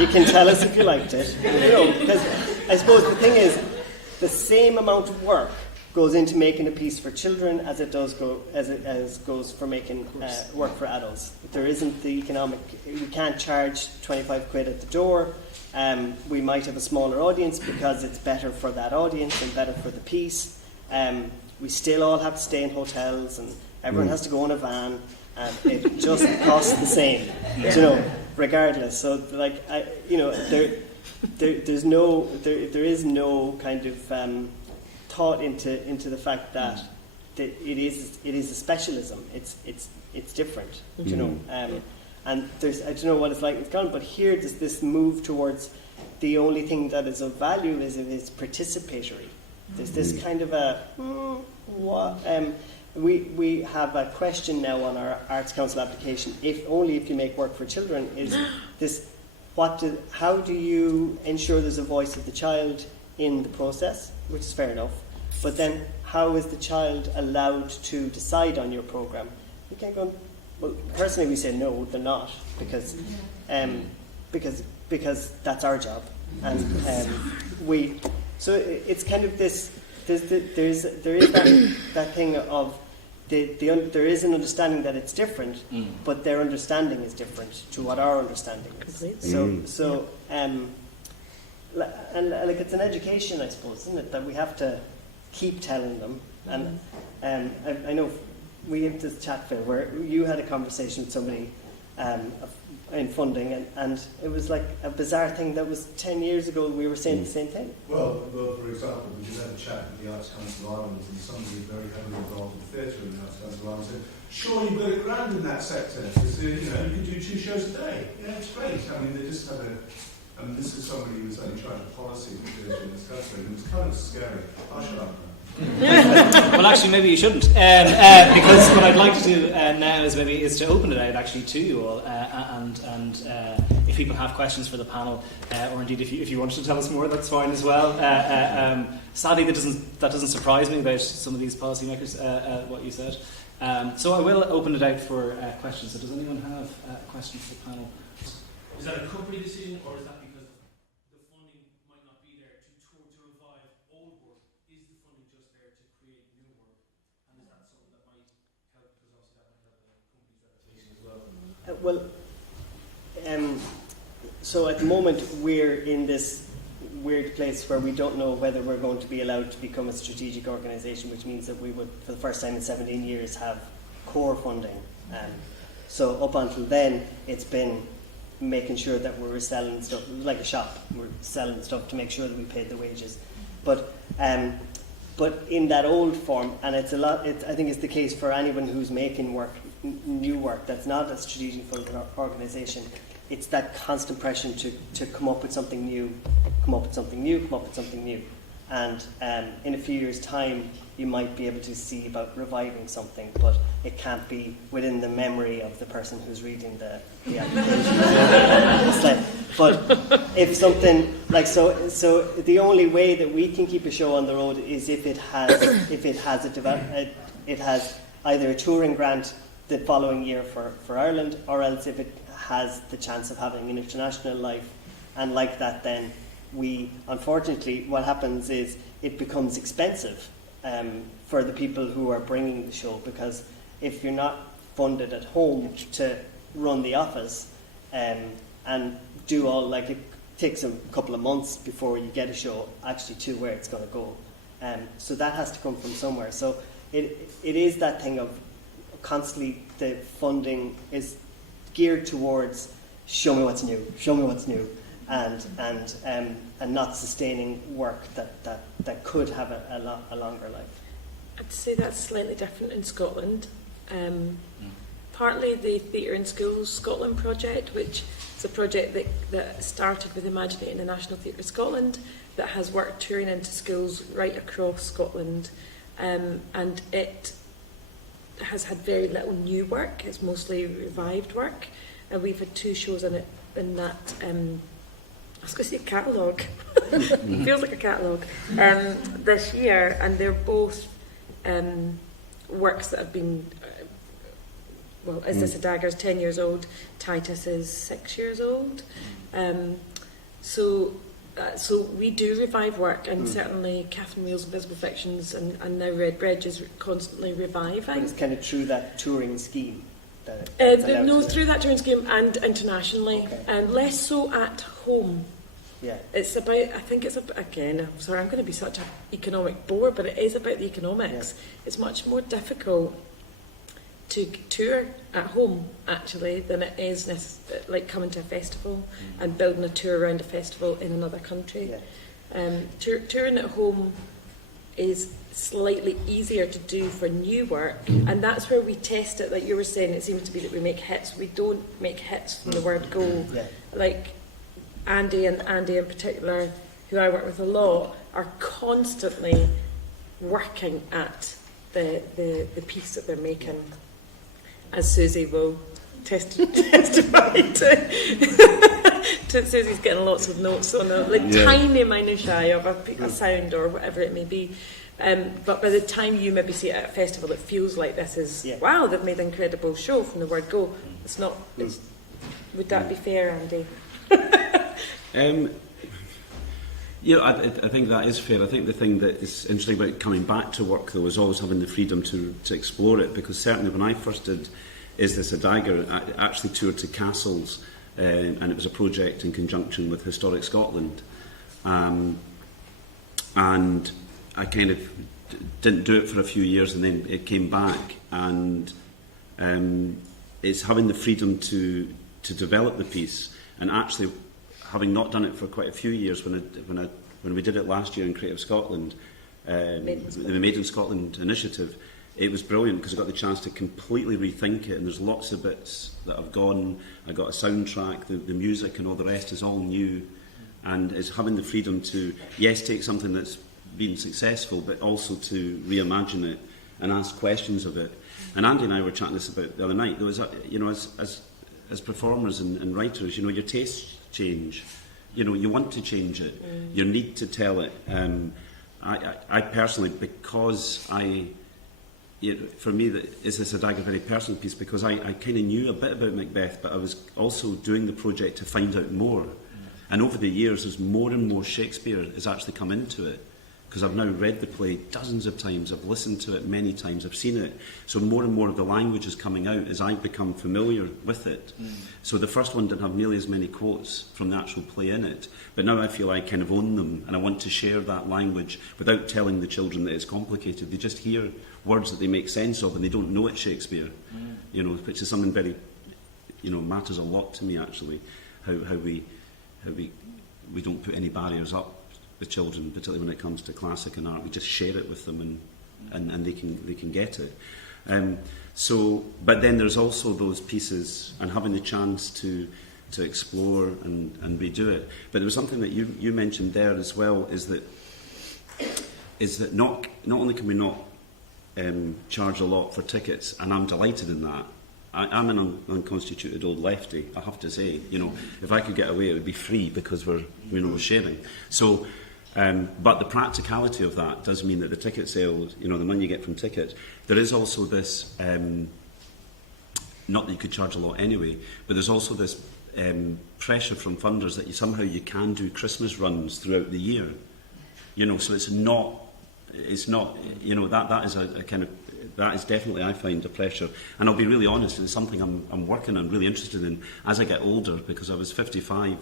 You can tell us if you liked it. Because I suppose the thing is, the same amount of work goes into making a piece for children as it does goes for making work for adults. There isn't the economic. We can't charge 25 quid at the door. We might have a smaller audience because it's better for that audience and better for the piece. We still all have to stay in hotels and everyone has to go in a van, and it just costs the same, regardless. So like there is no kind of thought into the fact that it is a specialism. It's different, and there's, I don't know what it's like in Scotland, but here there's this move towards the only thing that is of value is if it's participatory. There's this kind of we have a question now on our Arts Council application. If you make work for children, is this how do you ensure there's a voice of the child in the process, which is fair enough, but then how is the child allowed to decide on your program? You can't go, well, personally we say no, they're not, because that's our job, and so it's kind of this, there is that thing of there is an understanding that it's different, but their understanding is different to what our understanding is. So and like it's an education, I suppose, isn't it, that we have to keep telling them. And I know we had this chat, Phil, where you had a conversation with somebody in funding, and it was like a bizarre thing that was 10 years ago we were saying the same thing. Well, for example, we just had a chat with the Arts Council of Ireland, and somebody very heavily involved in theatre in the Arts Council of Ireland said, sure, you've got a grand in that sector, because you can do 2 shows a day. Yeah, it's great. I mean, they just have this is somebody who was only trying to policy in this country, and it was kind of scary. I'll shut up now. Well, actually, maybe you shouldn't, because what I'd like to do now is to open it out actually to you all, and if people have questions for the panel, or indeed if you wanted to tell us more, that's fine as well. Sadly, that doesn't surprise me about some of these policymakers, what you said. So I will open it out for questions. So does anyone have a question for the panel? Is that a company decision, or is that because the funding might not be there to revive old work? Is the funding just there to create new work? And is that something that might help, because obviously that might help the company's reputation as well? So at the moment we're in this weird place where we don't know whether we're going to be allowed to become a strategic organisation, which means that we would, for the first time in 17 years, have core funding. So up until then, it's been making sure that we're selling stuff, like a shop, we're selling stuff to make sure that we paid the wages. But in that old form, and it's a lot, I think it's the case for anyone who's making work, new work, that's not a strategic funded organisation. It's that constant pressure to come up with something new, come up with something new, come up with something new. And in a few years' time, you might be able to see about reviving something, but it can't be within the memory of the person who's reading the application. But if something like so the only way that we can keep a show on the road is if it has either a touring grant the following year for Ireland, or else if it has the chance of having an international life, and like that, then we, unfortunately, what happens is it becomes expensive for the people who are bringing the show, because if you're not funded at home to run the office and do all, like, it takes a couple of months before you get a show actually to where it's going to go. So that has to come from somewhere. So it is that thing of constantly the funding is geared towards show me what's new, and not sustaining work that could have a longer life. I'd say that's slightly different in Scotland. Partly the Theatre in Schools Scotland project, which is a project that started with Imaginate in the National Theatre of Scotland, that has worked touring into schools right across Scotland, and it has had very little new work. It's mostly revived work, and we've had 2 shows in that. I was going to say catalogue. It feels like a catalogue. This year, and they're both works that have been. Well, Is This a Dagger is 10 years old. Titus is 6 years old. So we do revive work, and certainly Catherine Wheel's Invisible Fictions and now Red Bridge is constantly reviving. And it's kind of through that touring scheme. Through that touring scheme and internationally, and less so at home. Yeah. It's about, I think it's about, again, I'm sorry, I'm going to be such an economic bore, but it is about the economics. Yeah. It's much more difficult to tour at home, actually, than it is like coming to a festival and building a tour around a festival in another country. Yeah. Touring at home is slightly easier to do for new work, and that's where we test it. Like you were saying, it seems to be that we make hits. We don't make hits from the word go. Yeah. Like Andy in particular, who I work with a lot, are constantly working at the piece that they're making, as Susie will testify to. Susie's getting lots of notes on a tiny minutiae of a sound or whatever it may be. But by the time you maybe see it at a festival, it feels like this is, wow, they've made an incredible show from the word go. It's not. Would that be fair, Andy? I think that is fair. I think the thing that is interesting about coming back to work, though, is always having the freedom to explore it, because certainly when I first did Is This a Dagger, I actually toured to castles, and it was a project in conjunction with Historic Scotland, and I kind of didn't do it for a few years, and then it came back, and it's having the freedom to develop the piece, and actually having not done it for quite a few years, when we did it last year in Creative Scotland, the Made in Scotland initiative, it was brilliant because I got the chance to completely rethink it, and there's lots of bits that have gone. I got a soundtrack, the music and all the rest is all new, and it's having the freedom to, yes, take something that's been successful, but also to reimagine it and ask questions of it. And Andy and I were chatting this about the other night. There was, as performers and writers, your tastes change. You want to change it. You need to tell it. I personally, because for me, Is This a Dagger, very personal piece, because I kind of knew a bit about Macbeth, but I was also doing the project to find out more. And over the years, there's more and more Shakespeare has actually come into it, because I've now read the play dozens of times, I've listened to it many times, I've seen it. So more and more of the language is coming out as I become familiar with it. So the first one didn't have nearly as many quotes from the actual play in it, but now I feel I kind of own them, and I want to share that language without telling the children that it's complicated. They just hear words that they make sense of, and they don't know it's Shakespeare, which is something very, matters a lot to me, actually, how we don't put any barriers up with children, particularly when it comes to classic and art. We just share it with them, and they can get it. But then there's also those pieces, and having the chance to explore and redo it. But there was something that you mentioned there as well, is that not only can we not charge a lot for tickets, and I'm delighted in that. I'm an unconstituted old lefty, I have to say. If I could get away, it would be free, because we're sharing. So, but the practicality of that does mean that the ticket sales, the money you get from tickets, there is also this, not that you could charge a lot anyway, but there's also this pressure from funders that you can do Christmas runs throughout the year. So it's not, that is a kind of that is definitely, I find, a pressure. And I'll be really honest, it's something I'm working on, really interested in as I get older, because I was 55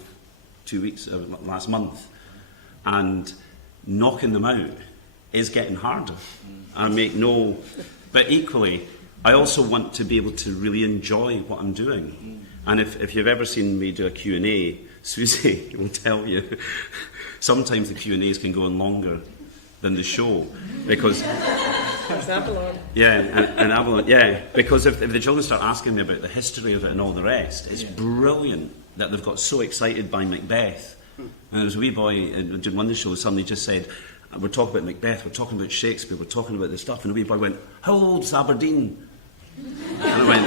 last month, and knocking them out is getting harder. I make no... But equally, I also want to be able to really enjoy what I'm doing. And if you've ever seen me do a Q&A, Susie will tell you, sometimes the Q&As can go on longer than the show, because... That's Avalon. Yeah, and Avalon, yeah, because if the children start asking me about the history of it and all the rest, it's brilliant that they've got so excited by Macbeth. And there was a wee boy in one of the shows, somebody just said, we're talking about Macbeth, we're talking about Shakespeare, we're talking about this stuff, and the wee boy went, how old's Aberdeen? And I went,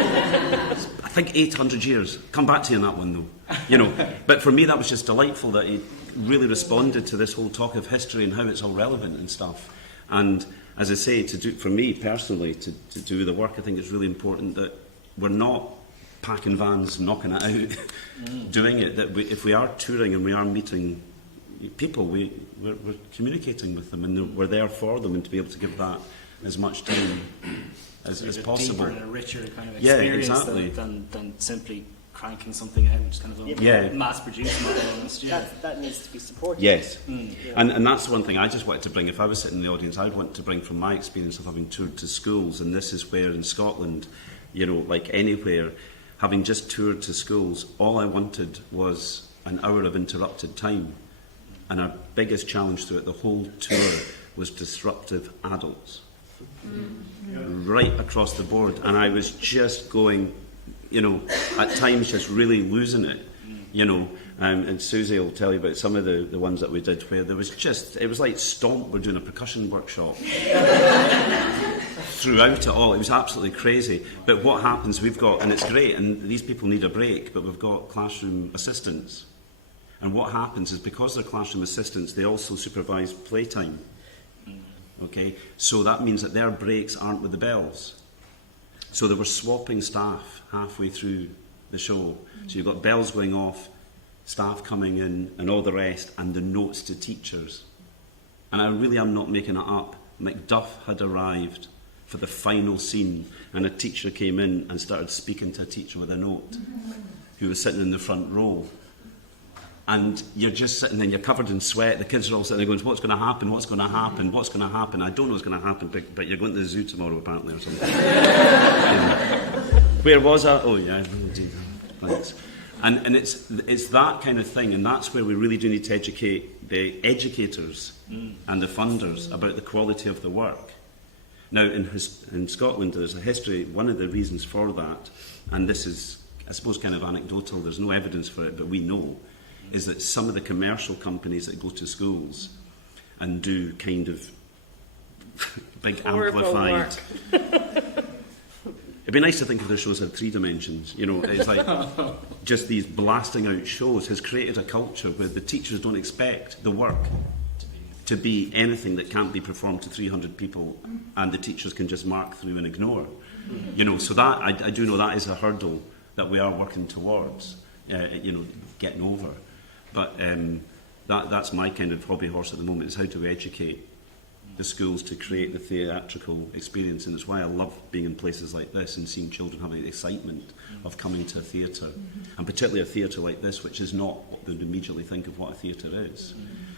I think 800 years. Come back to you on that one, though. You know, but for me that was just delightful that he really responded to this whole talk of history and how it's all relevant and stuff. And as I say, for me personally, to do the work, I think it's really important that we're not packing vans, knocking it out, doing it. That if we are touring and we are meeting people, we're communicating with them, and we're there for them, and to be able to give that as much time as possible. A deeper and a richer kind of experience than simply cranking something out, which is kind of a mass-produced model almost. That needs to be supported. Yes, and that's one thing I just wanted to bring. If I was sitting in the audience, I'd want to bring from my experience of having toured to schools, and this is where in Scotland, you know, like anywhere, having just toured to schools, all I wanted was an hour of interrupted time. And our biggest challenge throughout the whole tour was disruptive adults. Right across the board. And I was just going, you know, at times just really losing it, you know. And Susie will tell you about some of the ones that we did where there was just, it was like Stomp, we're doing a percussion workshop. Throughout it all, it was absolutely crazy. But what happens, we've got, and it's great, and these people need a break, but we've got classroom assistants. And what happens is, because they're classroom assistants, they also supervise playtime. Okay? So that means that their breaks aren't with the bells. So they were swapping staff halfway through the show. So you've got bells going off, staff coming in, and all the rest, and the notes to teachers. And I really am not making it up. Macduff had arrived for the final scene, and a teacher came in and started speaking to a teacher with a note who was sitting in the front row. And you're just sitting there, and you're covered in sweat. The kids are all sitting there going, what's going to happen, what's going to happen, what's going to happen? I don't know what's going to happen, but you're going to the zoo tomorrow, apparently, or something. Where was I? Oh, yeah, thanks. And it's that kind of thing, and that's where we really do need to educate the educators and the funders about the quality of the work. Now, in Scotland, there's a history. One of the reasons for that, and this is, I suppose, kind of anecdotal, there's no evidence for it, but we know, is that some of the commercial companies that go to schools and do kind of big amplified... It'd be nice to think of their shows had 3 dimensions. You know, it's like just these blasting out shows has created a culture where the teachers don't expect the work to be anything that can't be performed to 300 people, and the teachers can just mark through and ignore. You know, so that I do know that is a hurdle that we are working towards, you know, getting over. But that's my kind of hobby horse at the moment, is how do we educate the schools to create the theatrical experience. And it's why I love being in places like this and seeing children having the excitement of coming to a theatre, and particularly a theatre like this, which is not what they'd immediately think of what a theatre is.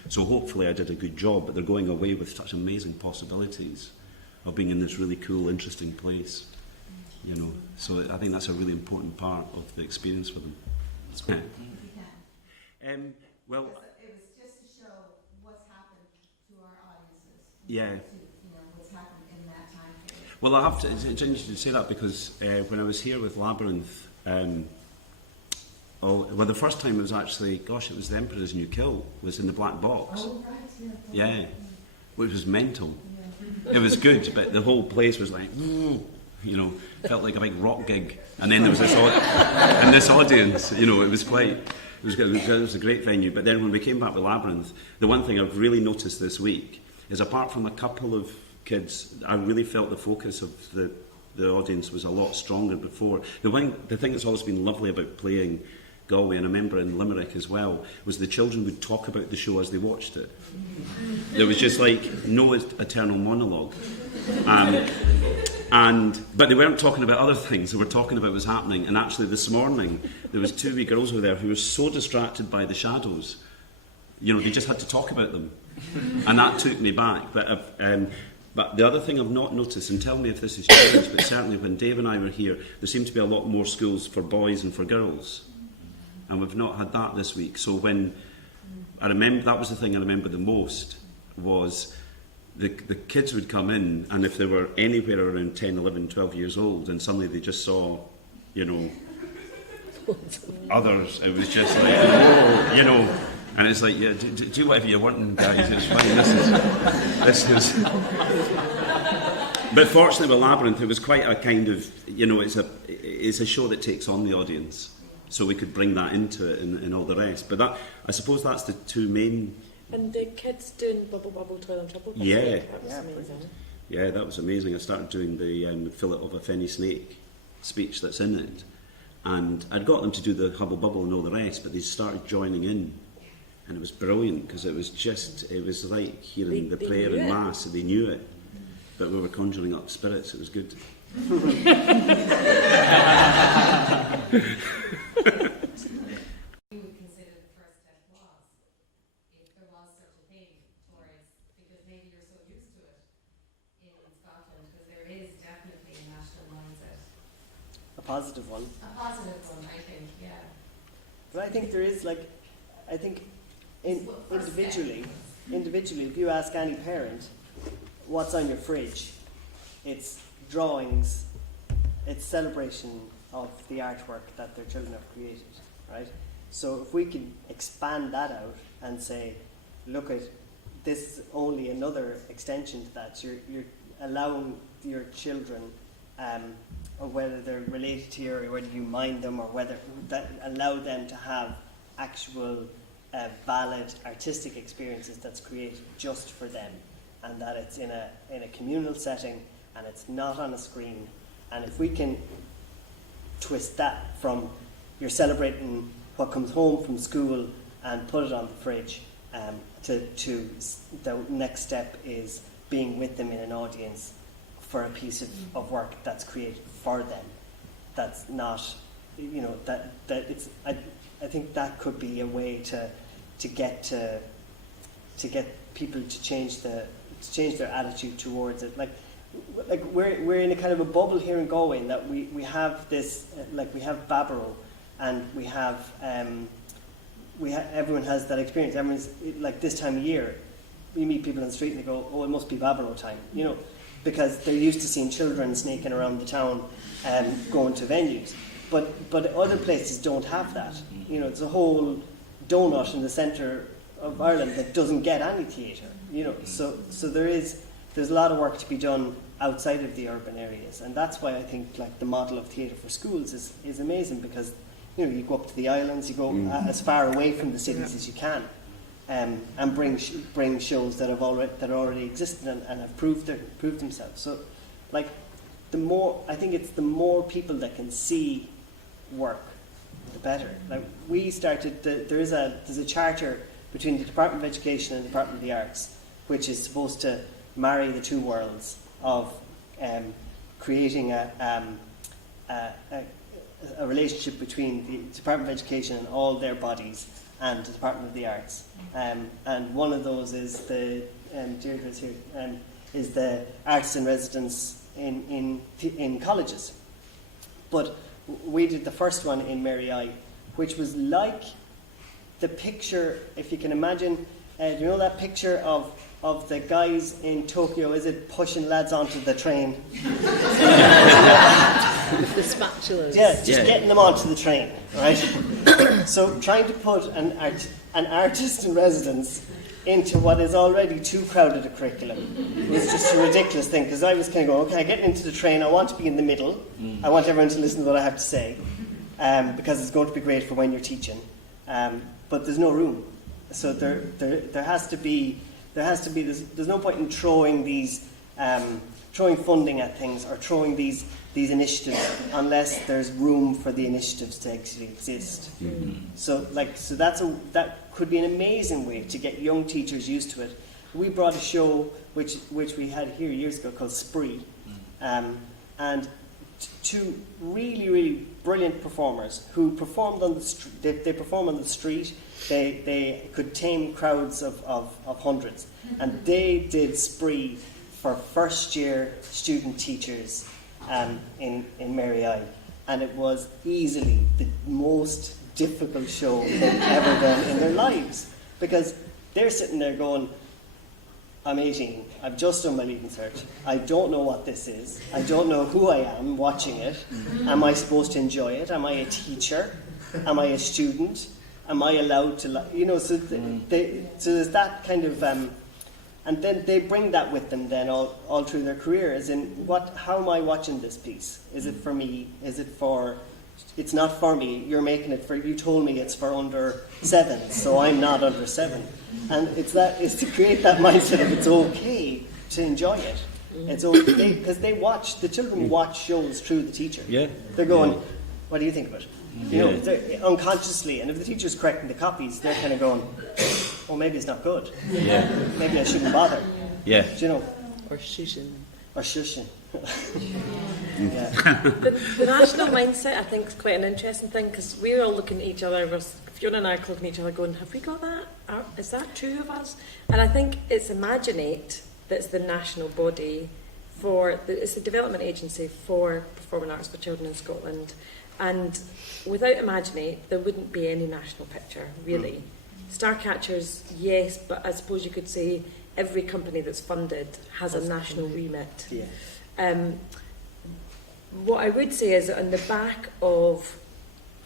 So hopefully I did a good job, but they're going away with such amazing possibilities of being in this really cool, interesting place. You know, so I think that's a really important part of the experience for them. That's great. Well, it was just to show what's happened to our audiences. Yeah. To, what's happened in that time period. Well, I have to. It's interesting to say that because when I was here with Labyrinth, the first time it was actually, it was the Emperor's New Kilt was in the black box. Oh, right. Yeah, which was mental. Yeah. It was good, but the whole place was like, you know, felt like a big rock gig. And then there was this audience. You know, it was quite. It was a great venue. But then when we came back with Labyrinth, the one thing I've really noticed this week is, apart from a couple of kids, I really felt the focus of the audience was a lot stronger before. The thing that's always been lovely about playing Galway, and I remember in Limerick as well, was the children would talk about the show as they watched it. There was just like no eternal monologue. But they weren't talking about other things, they were talking about what was happening. And actually this morning, there was 2 wee girls over there who were so distracted by the shadows, they just had to talk about them. And that took me back. But the other thing I've not noticed, and tell me if this has changed, but certainly when Dave and I were here, there seemed to be a lot more schools for boys and for girls. And we've not had that this week. So when I remember, that was the thing I remember the most, was the kids would come in, and if they were anywhere around 10, 11, 12 years old, and suddenly they just saw, others, it was just like, and it's like, yeah, do whatever you want, guys, it's fine, this is... But fortunately with Labyrinth, it was quite a kind of, it's a show that takes on the audience, so we could bring that into it and all the rest. But that, I suppose that's the 2 main... And the kids doing Bubble Bubble, Toil and Trouble? Yeah. That was amazing. Yeah, that was amazing. I started doing the fillet of a Fenny Snake speech that's in it. And I'd got them to do the Hubble Bubble and all the rest, but they started joining in. And it was brilliant, because it was like hearing the prayer in Mass, and they knew it. But we were conjuring up spirits, it was good. Positive one. A positive one, I think, yeah. But I think there is individually, if you ask any parent what's on your fridge, it's drawings, it's celebration of the artwork that their children have created, right? So if we can expand that out and say, look at this is only another extension to that, you're allowing your children, or whether they're related to you, or whether you mind them, or whether that allow them to have actual valid artistic experiences that's created just for them, and that it's in a communal setting, and it's not on a screen. And if we can twist that from you're celebrating what comes home from school and put it on the fridge, to the next step is being with them in an audience for a piece of work that's created for them. That's not, that it's. I think that could be a way to get people to change their attitude towards it. Like we're in a kind of a bubble here in Galway, in that we have this, we have Baboró, and we have everyone has that experience. Everyone's like, this time of year, you meet people on the street and they go, "Oh, it must be Baboró time," because they're used to seeing children snaking around the town and going to venues. But other places don't have that. It's a whole donut in the centre of Ireland that doesn't get any theatre. So there's a lot of work to be done outside of the urban areas, and that's why I think the model of theatre for schools is amazing, because you go up to the islands, you go as far away from the cities as you can, and bring shows that already existed and have proved themselves. So I think it's the more people that can see work, the better. We started, there's a charter between the Department of Education and the Department of the Arts, which is supposed to marry the two worlds of creating a relationship between the Department of Education and all their bodies and the Department of the Arts. And one of those is Deirdre's here, is the artists in residence in colleges. But we did the first one in Mary I, which was like the picture, if you can imagine, do you know that picture of the guys in Tokyo, is it pushing lads onto the train? With the spatulas. Yeah, just getting them onto the train, right? So trying to put an artist in residence into what is already too crowded a curriculum was just a ridiculous thing, because I was kind of going, okay, I get into the train, I want to be in the middle, I want everyone to listen to what I have to say, because it's going to be great for when you're teaching, but there's no room. So there has to be there's no point in throwing these funding at things or throwing these initiatives unless there's room for the initiatives to actually exist. So that could be an amazing way to get young teachers used to it. We brought a show which we had here years ago called Spree, and two really, really brilliant performers who performed on the street. They perform on the street. They could tame crowds of hundreds, and they did Spree for first-year student teachers in Mary I, and it was easily the most difficult show they've ever done in their lives, because they're sitting there going, I'm 18, I've just done my Leaving Cert, I don't know what this is, I don't know who I am watching it, am I supposed to enjoy it, am I a teacher, am I a student, am I allowed to, so there's that kind of, and then they bring that with them then all through their career, as in, how am I watching this piece? Is it for me? Is it for, it's not for me, you're making it for, you told me it's for under 7, so I'm not under 7. And it's to create that mindset of it's okay to enjoy it. It's okay, because the children watch shows through the teacher. Yeah. They're going, what do you think of it? They're unconsciously, and if the teacher's correcting the copies, they're kind of going, oh, maybe it's not good. Yeah. Maybe I shouldn't bother. Yeah. Or shushing. Or shushing. Yeah. The national mindset, I think, is quite an interesting thing, because we're all looking at each other. Fiona and I are looking at each other going, have we got that? Is that true of us? And I think it's Imaginate that's the national body it's the development agency for performing arts for children in Scotland. And without Imaginate, there wouldn't be any national picture, really. Starcatchers, yes, but I suppose you could say every company that's funded has a national remit. Yeah. What I would say is that on the back of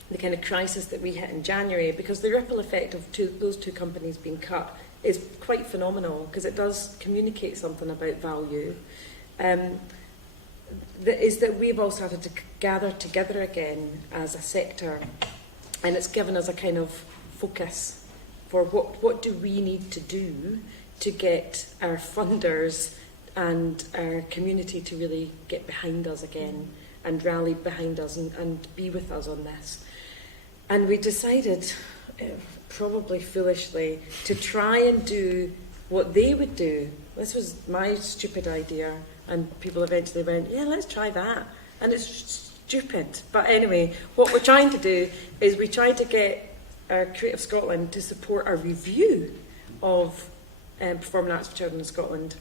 the kind of crisis that we hit in January, because the ripple effect of those two companies being cut is quite phenomenal, because it does communicate something about value, is that we've all started to gather together again as a sector, and it's given us a kind of focus for what do we need to do to get our funders and our community to really get behind us again and rally behind us and be with us on this. And we decided, probably foolishly, to try and do what they would do. This was my stupid idea, and people eventually went, yeah, let's try that. And it's stupid. But anyway, what we're trying to do is we try to get Creative Scotland to support our review of performing arts for children in Scotland,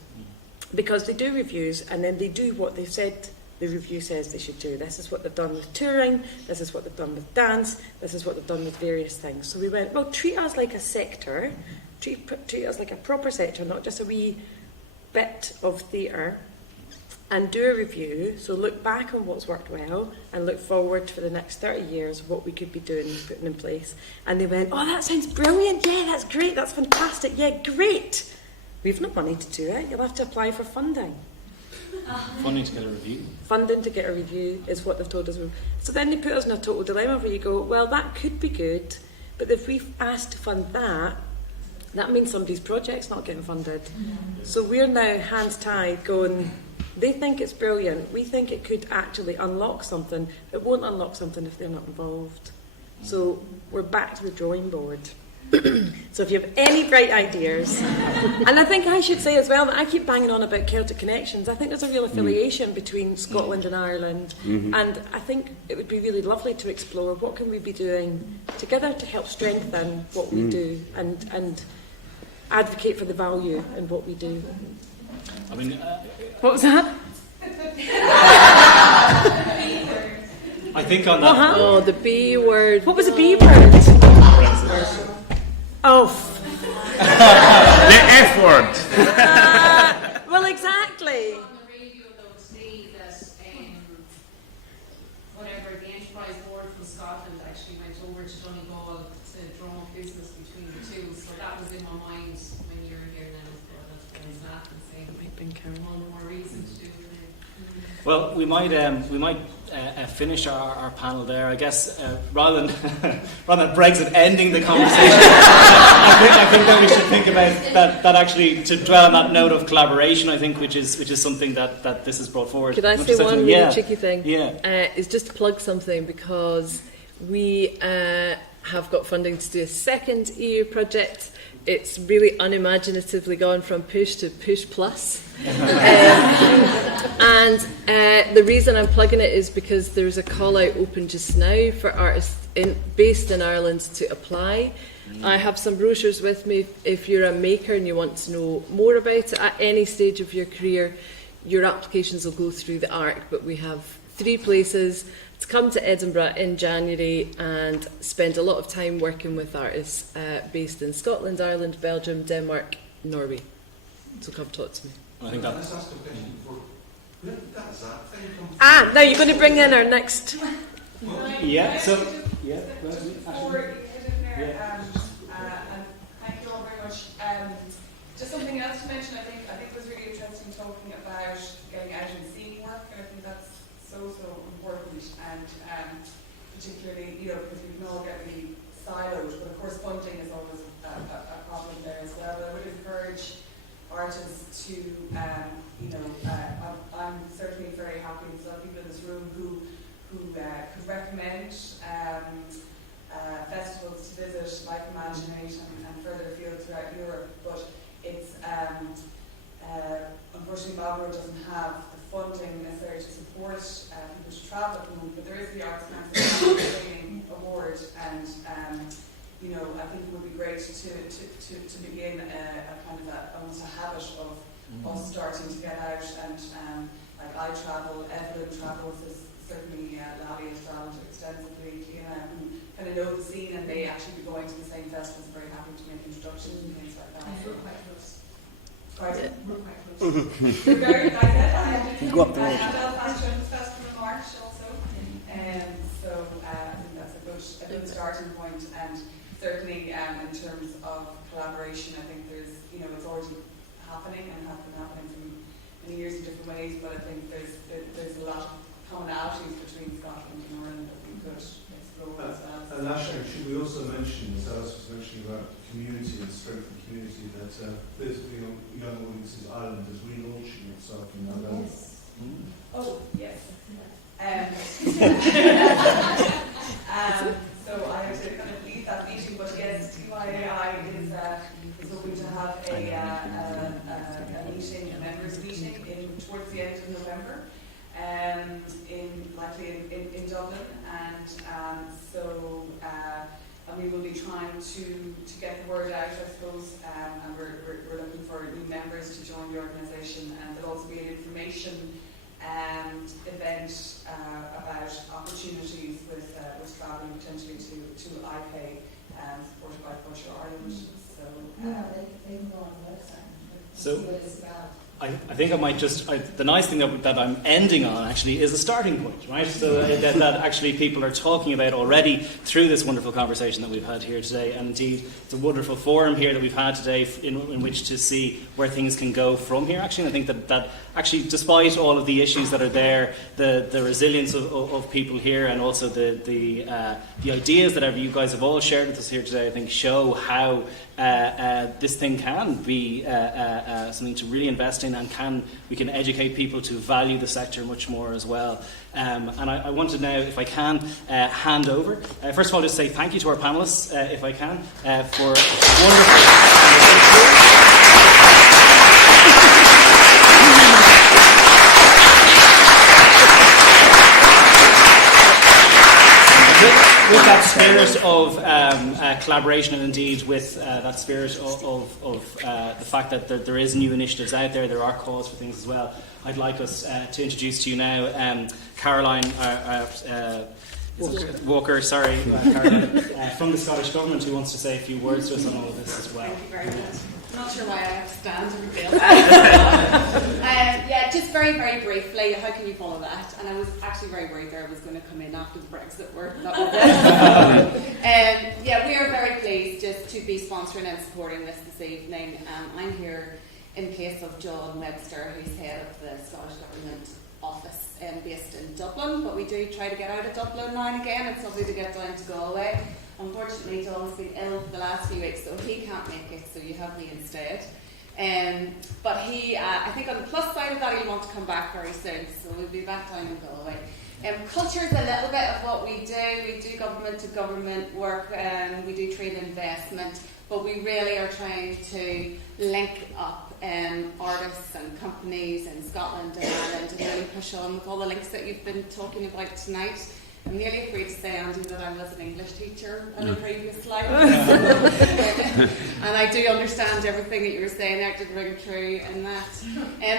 because they do reviews and then they do what they've said the review says they should do. This is what they've done with touring, this is what they've done with dance, this is what they've done with various things. So we went, well, treat us like a sector, treat us like a proper sector, not just a wee bit of theatre, and do a review. So look back on what's worked well and look forward for the next 30 years what we could be doing and putting in place. And they went, oh, that sounds brilliant, yeah, that's great, that's fantastic, yeah, great. We've no money to do it, you'll have to apply for funding. Funding to get a review. Funding to get a review is what they've told us. So then they put us in a total dilemma where you go, well, that could be good, but if we've asked to fund that means somebody's project's not getting funded. So we're now hands tied going, they think it's brilliant, we think it could actually unlock something. It won't unlock something if they're not involved. So we're back to the drawing board. So if you have any bright ideas, and I think I should say as well that I keep banging on about Celtic connections. I think there's a real affiliation between Scotland and Ireland, and I think it would be really lovely to explore what can we be doing together to help strengthen what we do and advocate for the value in what we do. I mean, what was that? I think on that. Oh, the B word. What was the B word? Oh. The F word. Well, exactly. On the radio, though, today that whatever the Enterprise Board from Scotland actually went over to Donegal to drum up business between the two. So that was in my mind when you were here now. So that's that and saying all the more reason to do it. Well, we might finish our panel there. I guess rather than Brexit ending the conversation, I think that we should think about that actually to dwell on that note of collaboration. I think which is something that this has brought forward. Could I say one really tricky thing? Yeah. Is just to plug something, because we have got funding to do a second EU project. It's really unimaginatively gone from push to push plus. And the reason I'm plugging it is because there's a call out open just now for artists based in Ireland to apply. I have some brochures with me. If you're a maker and you want to know more about it at any stage of your career, your applications will go through the ARC, but we have 3 places to come to Edinburgh in January and spend a lot of time working with artists based in Scotland, Ireland, Belgium, Denmark, Norway. So come talk to me. I think Let's ask a question before. Where did that Zap thing come from? Now you're going to bring in our next. Yeah. So yeah. And thank you all very much. Just something else to mention. I think it was really interesting talking about getting out and seeing work, and I think that's so important. And particularly, because we can all get really siloed, but of course funding is always a problem there as well. But I would encourage artists to, I'm certainly very happy with some people in this room who could recommend festivals to visit, like Imaginate and further afield throughout Europe. But it's unfortunately Baboró doesn't have the funding necessary to support people to travel at the moment. But there is the Arts Council Training Award, and I think it would be great to begin a kind of almost a habit of us starting to get out and like I travel, Evelyn travels, certainly Lally has travelled extensively, Fiona, who kind of know the scene, and they actually be going to the same festivals, very happy to make introductions and things like that. We're quite close. Pardon? We're quite close. We're very excited. Go up the road. And Belfast Children's Festival in March also. So I think that's a good starting point, and certainly in terms of collaboration, I think there's, it's already happening and has been happening for many years in different ways, but I think there's a lot of commonalities between Scotland and Ireland that we could explore as well. And Lochlainn, should we also mention, as Alice was mentioning about community and strength of community, that basically Young Audiences Ireland is relaunching itself in November. Yes. Oh, yes. So I have to kind of leave that meeting, but yes, TYAI is hoping to have a meeting, a members meeting towards the end of November, likely in Dublin, and we will be trying to get the word out, I suppose, and we're looking for new members to join the organisation, and there'll also be an information event about opportunities with travelling potentially to iPay, supported by Culture Ireland. So they can go on the website. So I think I might just, the nice thing that I'm ending on actually is a starting point, right? So that actually people are talking about already through this wonderful conversation that we've had here today, and indeed it's a wonderful forum here that we've had today in which to see where things can go from here actually. And I think that actually, despite all of the issues that are there, the resilience of people here, and also the ideas that you guys have all shared with us here today, I think show how this thing can be something to really invest in, and we can educate people to value the sector much more as well. And I want to now, if I can, hand over. First of all, just say thank you to our panellists, if I can, for wonderful. With that spirit of collaboration, and indeed with that spirit of the fact that there is new initiatives out there are calls for things as well, I'd like us to introduce to you now Caroline Walker, Caroline, from the Scottish Government, who wants to say a few words to us on all of this as well. Thank you very much. I'm not sure why I have to stand and reveal. Yeah, just very, very briefly, how can you follow that? And I was actually very worried there I was going to come in after the Brexit word. That was it. Yeah, we are very pleased just to be sponsoring and supporting this evening. I'm here in place of John Webster, who's head of the Scottish Government Office office based in Dublin, but we do try to get out of Dublin now and again. It's lovely to get down to Galway. Unfortunately, Don's been ill for the last few weeks, so he can't make it, so you have me instead. But he, I think on the plus side of that, he'll want to come back very soon, so we'll be back down in Galway. Culture is a little bit of what we do. We do government to government work, we do trade investment, but we really are trying to link up artists and companies in Scotland and Ireland and really push on with all the links that you've been talking about tonight. I'm nearly afraid to say, Andy, that I was an English teacher in a previous life. And I do understand everything that you were saying there did ring true in that.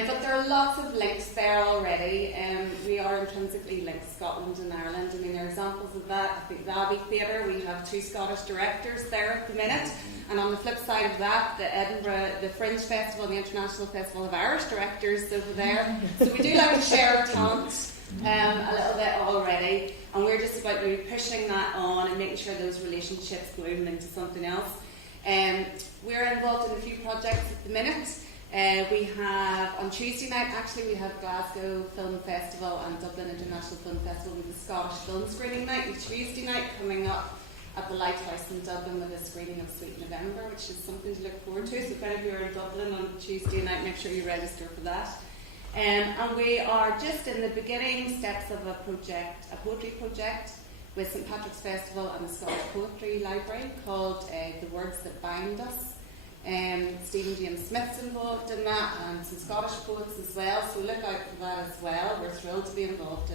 But there are lots of links there already. We are intrinsically linked, Scotland and Ireland. I mean, there are examples of that. I think the Abbey Theatre, we have 2 Scottish directors there at the minute. And on the flip side of that, the Edinburgh, the Fringe Festival and the International Festival have Irish directors over there. So we do like to share talent a little bit already. And we're just about maybe pushing that on and making sure those relationships bloom into something else. We're involved in a few projects at the minute. We have, on Tuesday night, actually, we have Glasgow Film Festival and Dublin International Film Festival with the Scottish Film Screening Night on Tuesday night coming up at the Lighthouse in Dublin with a screening of Sweet November, which is something to look forward to. So if any of you are in Dublin on Tuesday night, make sure you register for that. And we are just in the beginning steps of a poetry project with St Patrick's Festival and the Scottish Poetry Library called The Words That Bind Us. Stephen James Smith's involved in that and some Scottish poets as well, so look out for that as well. We're thrilled to be involved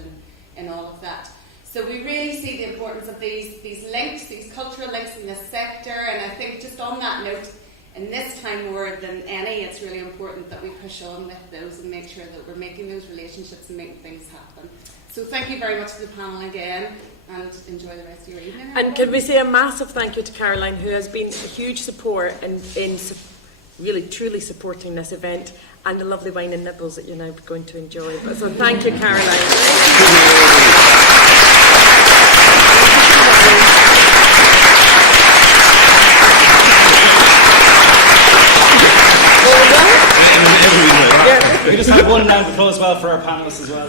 in all of that. So we really see the importance of these links, these cultural links in this sector, and I think just on that note, and this time more than any, it's really important that we push on with those and make sure that we're making those relationships and making things happen. So thank you very much to the panel again, and enjoy the rest of your evening. And can we say a massive thank you to Caroline, who has been a huge support in really truly supporting this event, and the lovely wine and nibbles that you're now going to enjoy. So thank you, Caroline. We just have one round of applause as well for our panelists as well.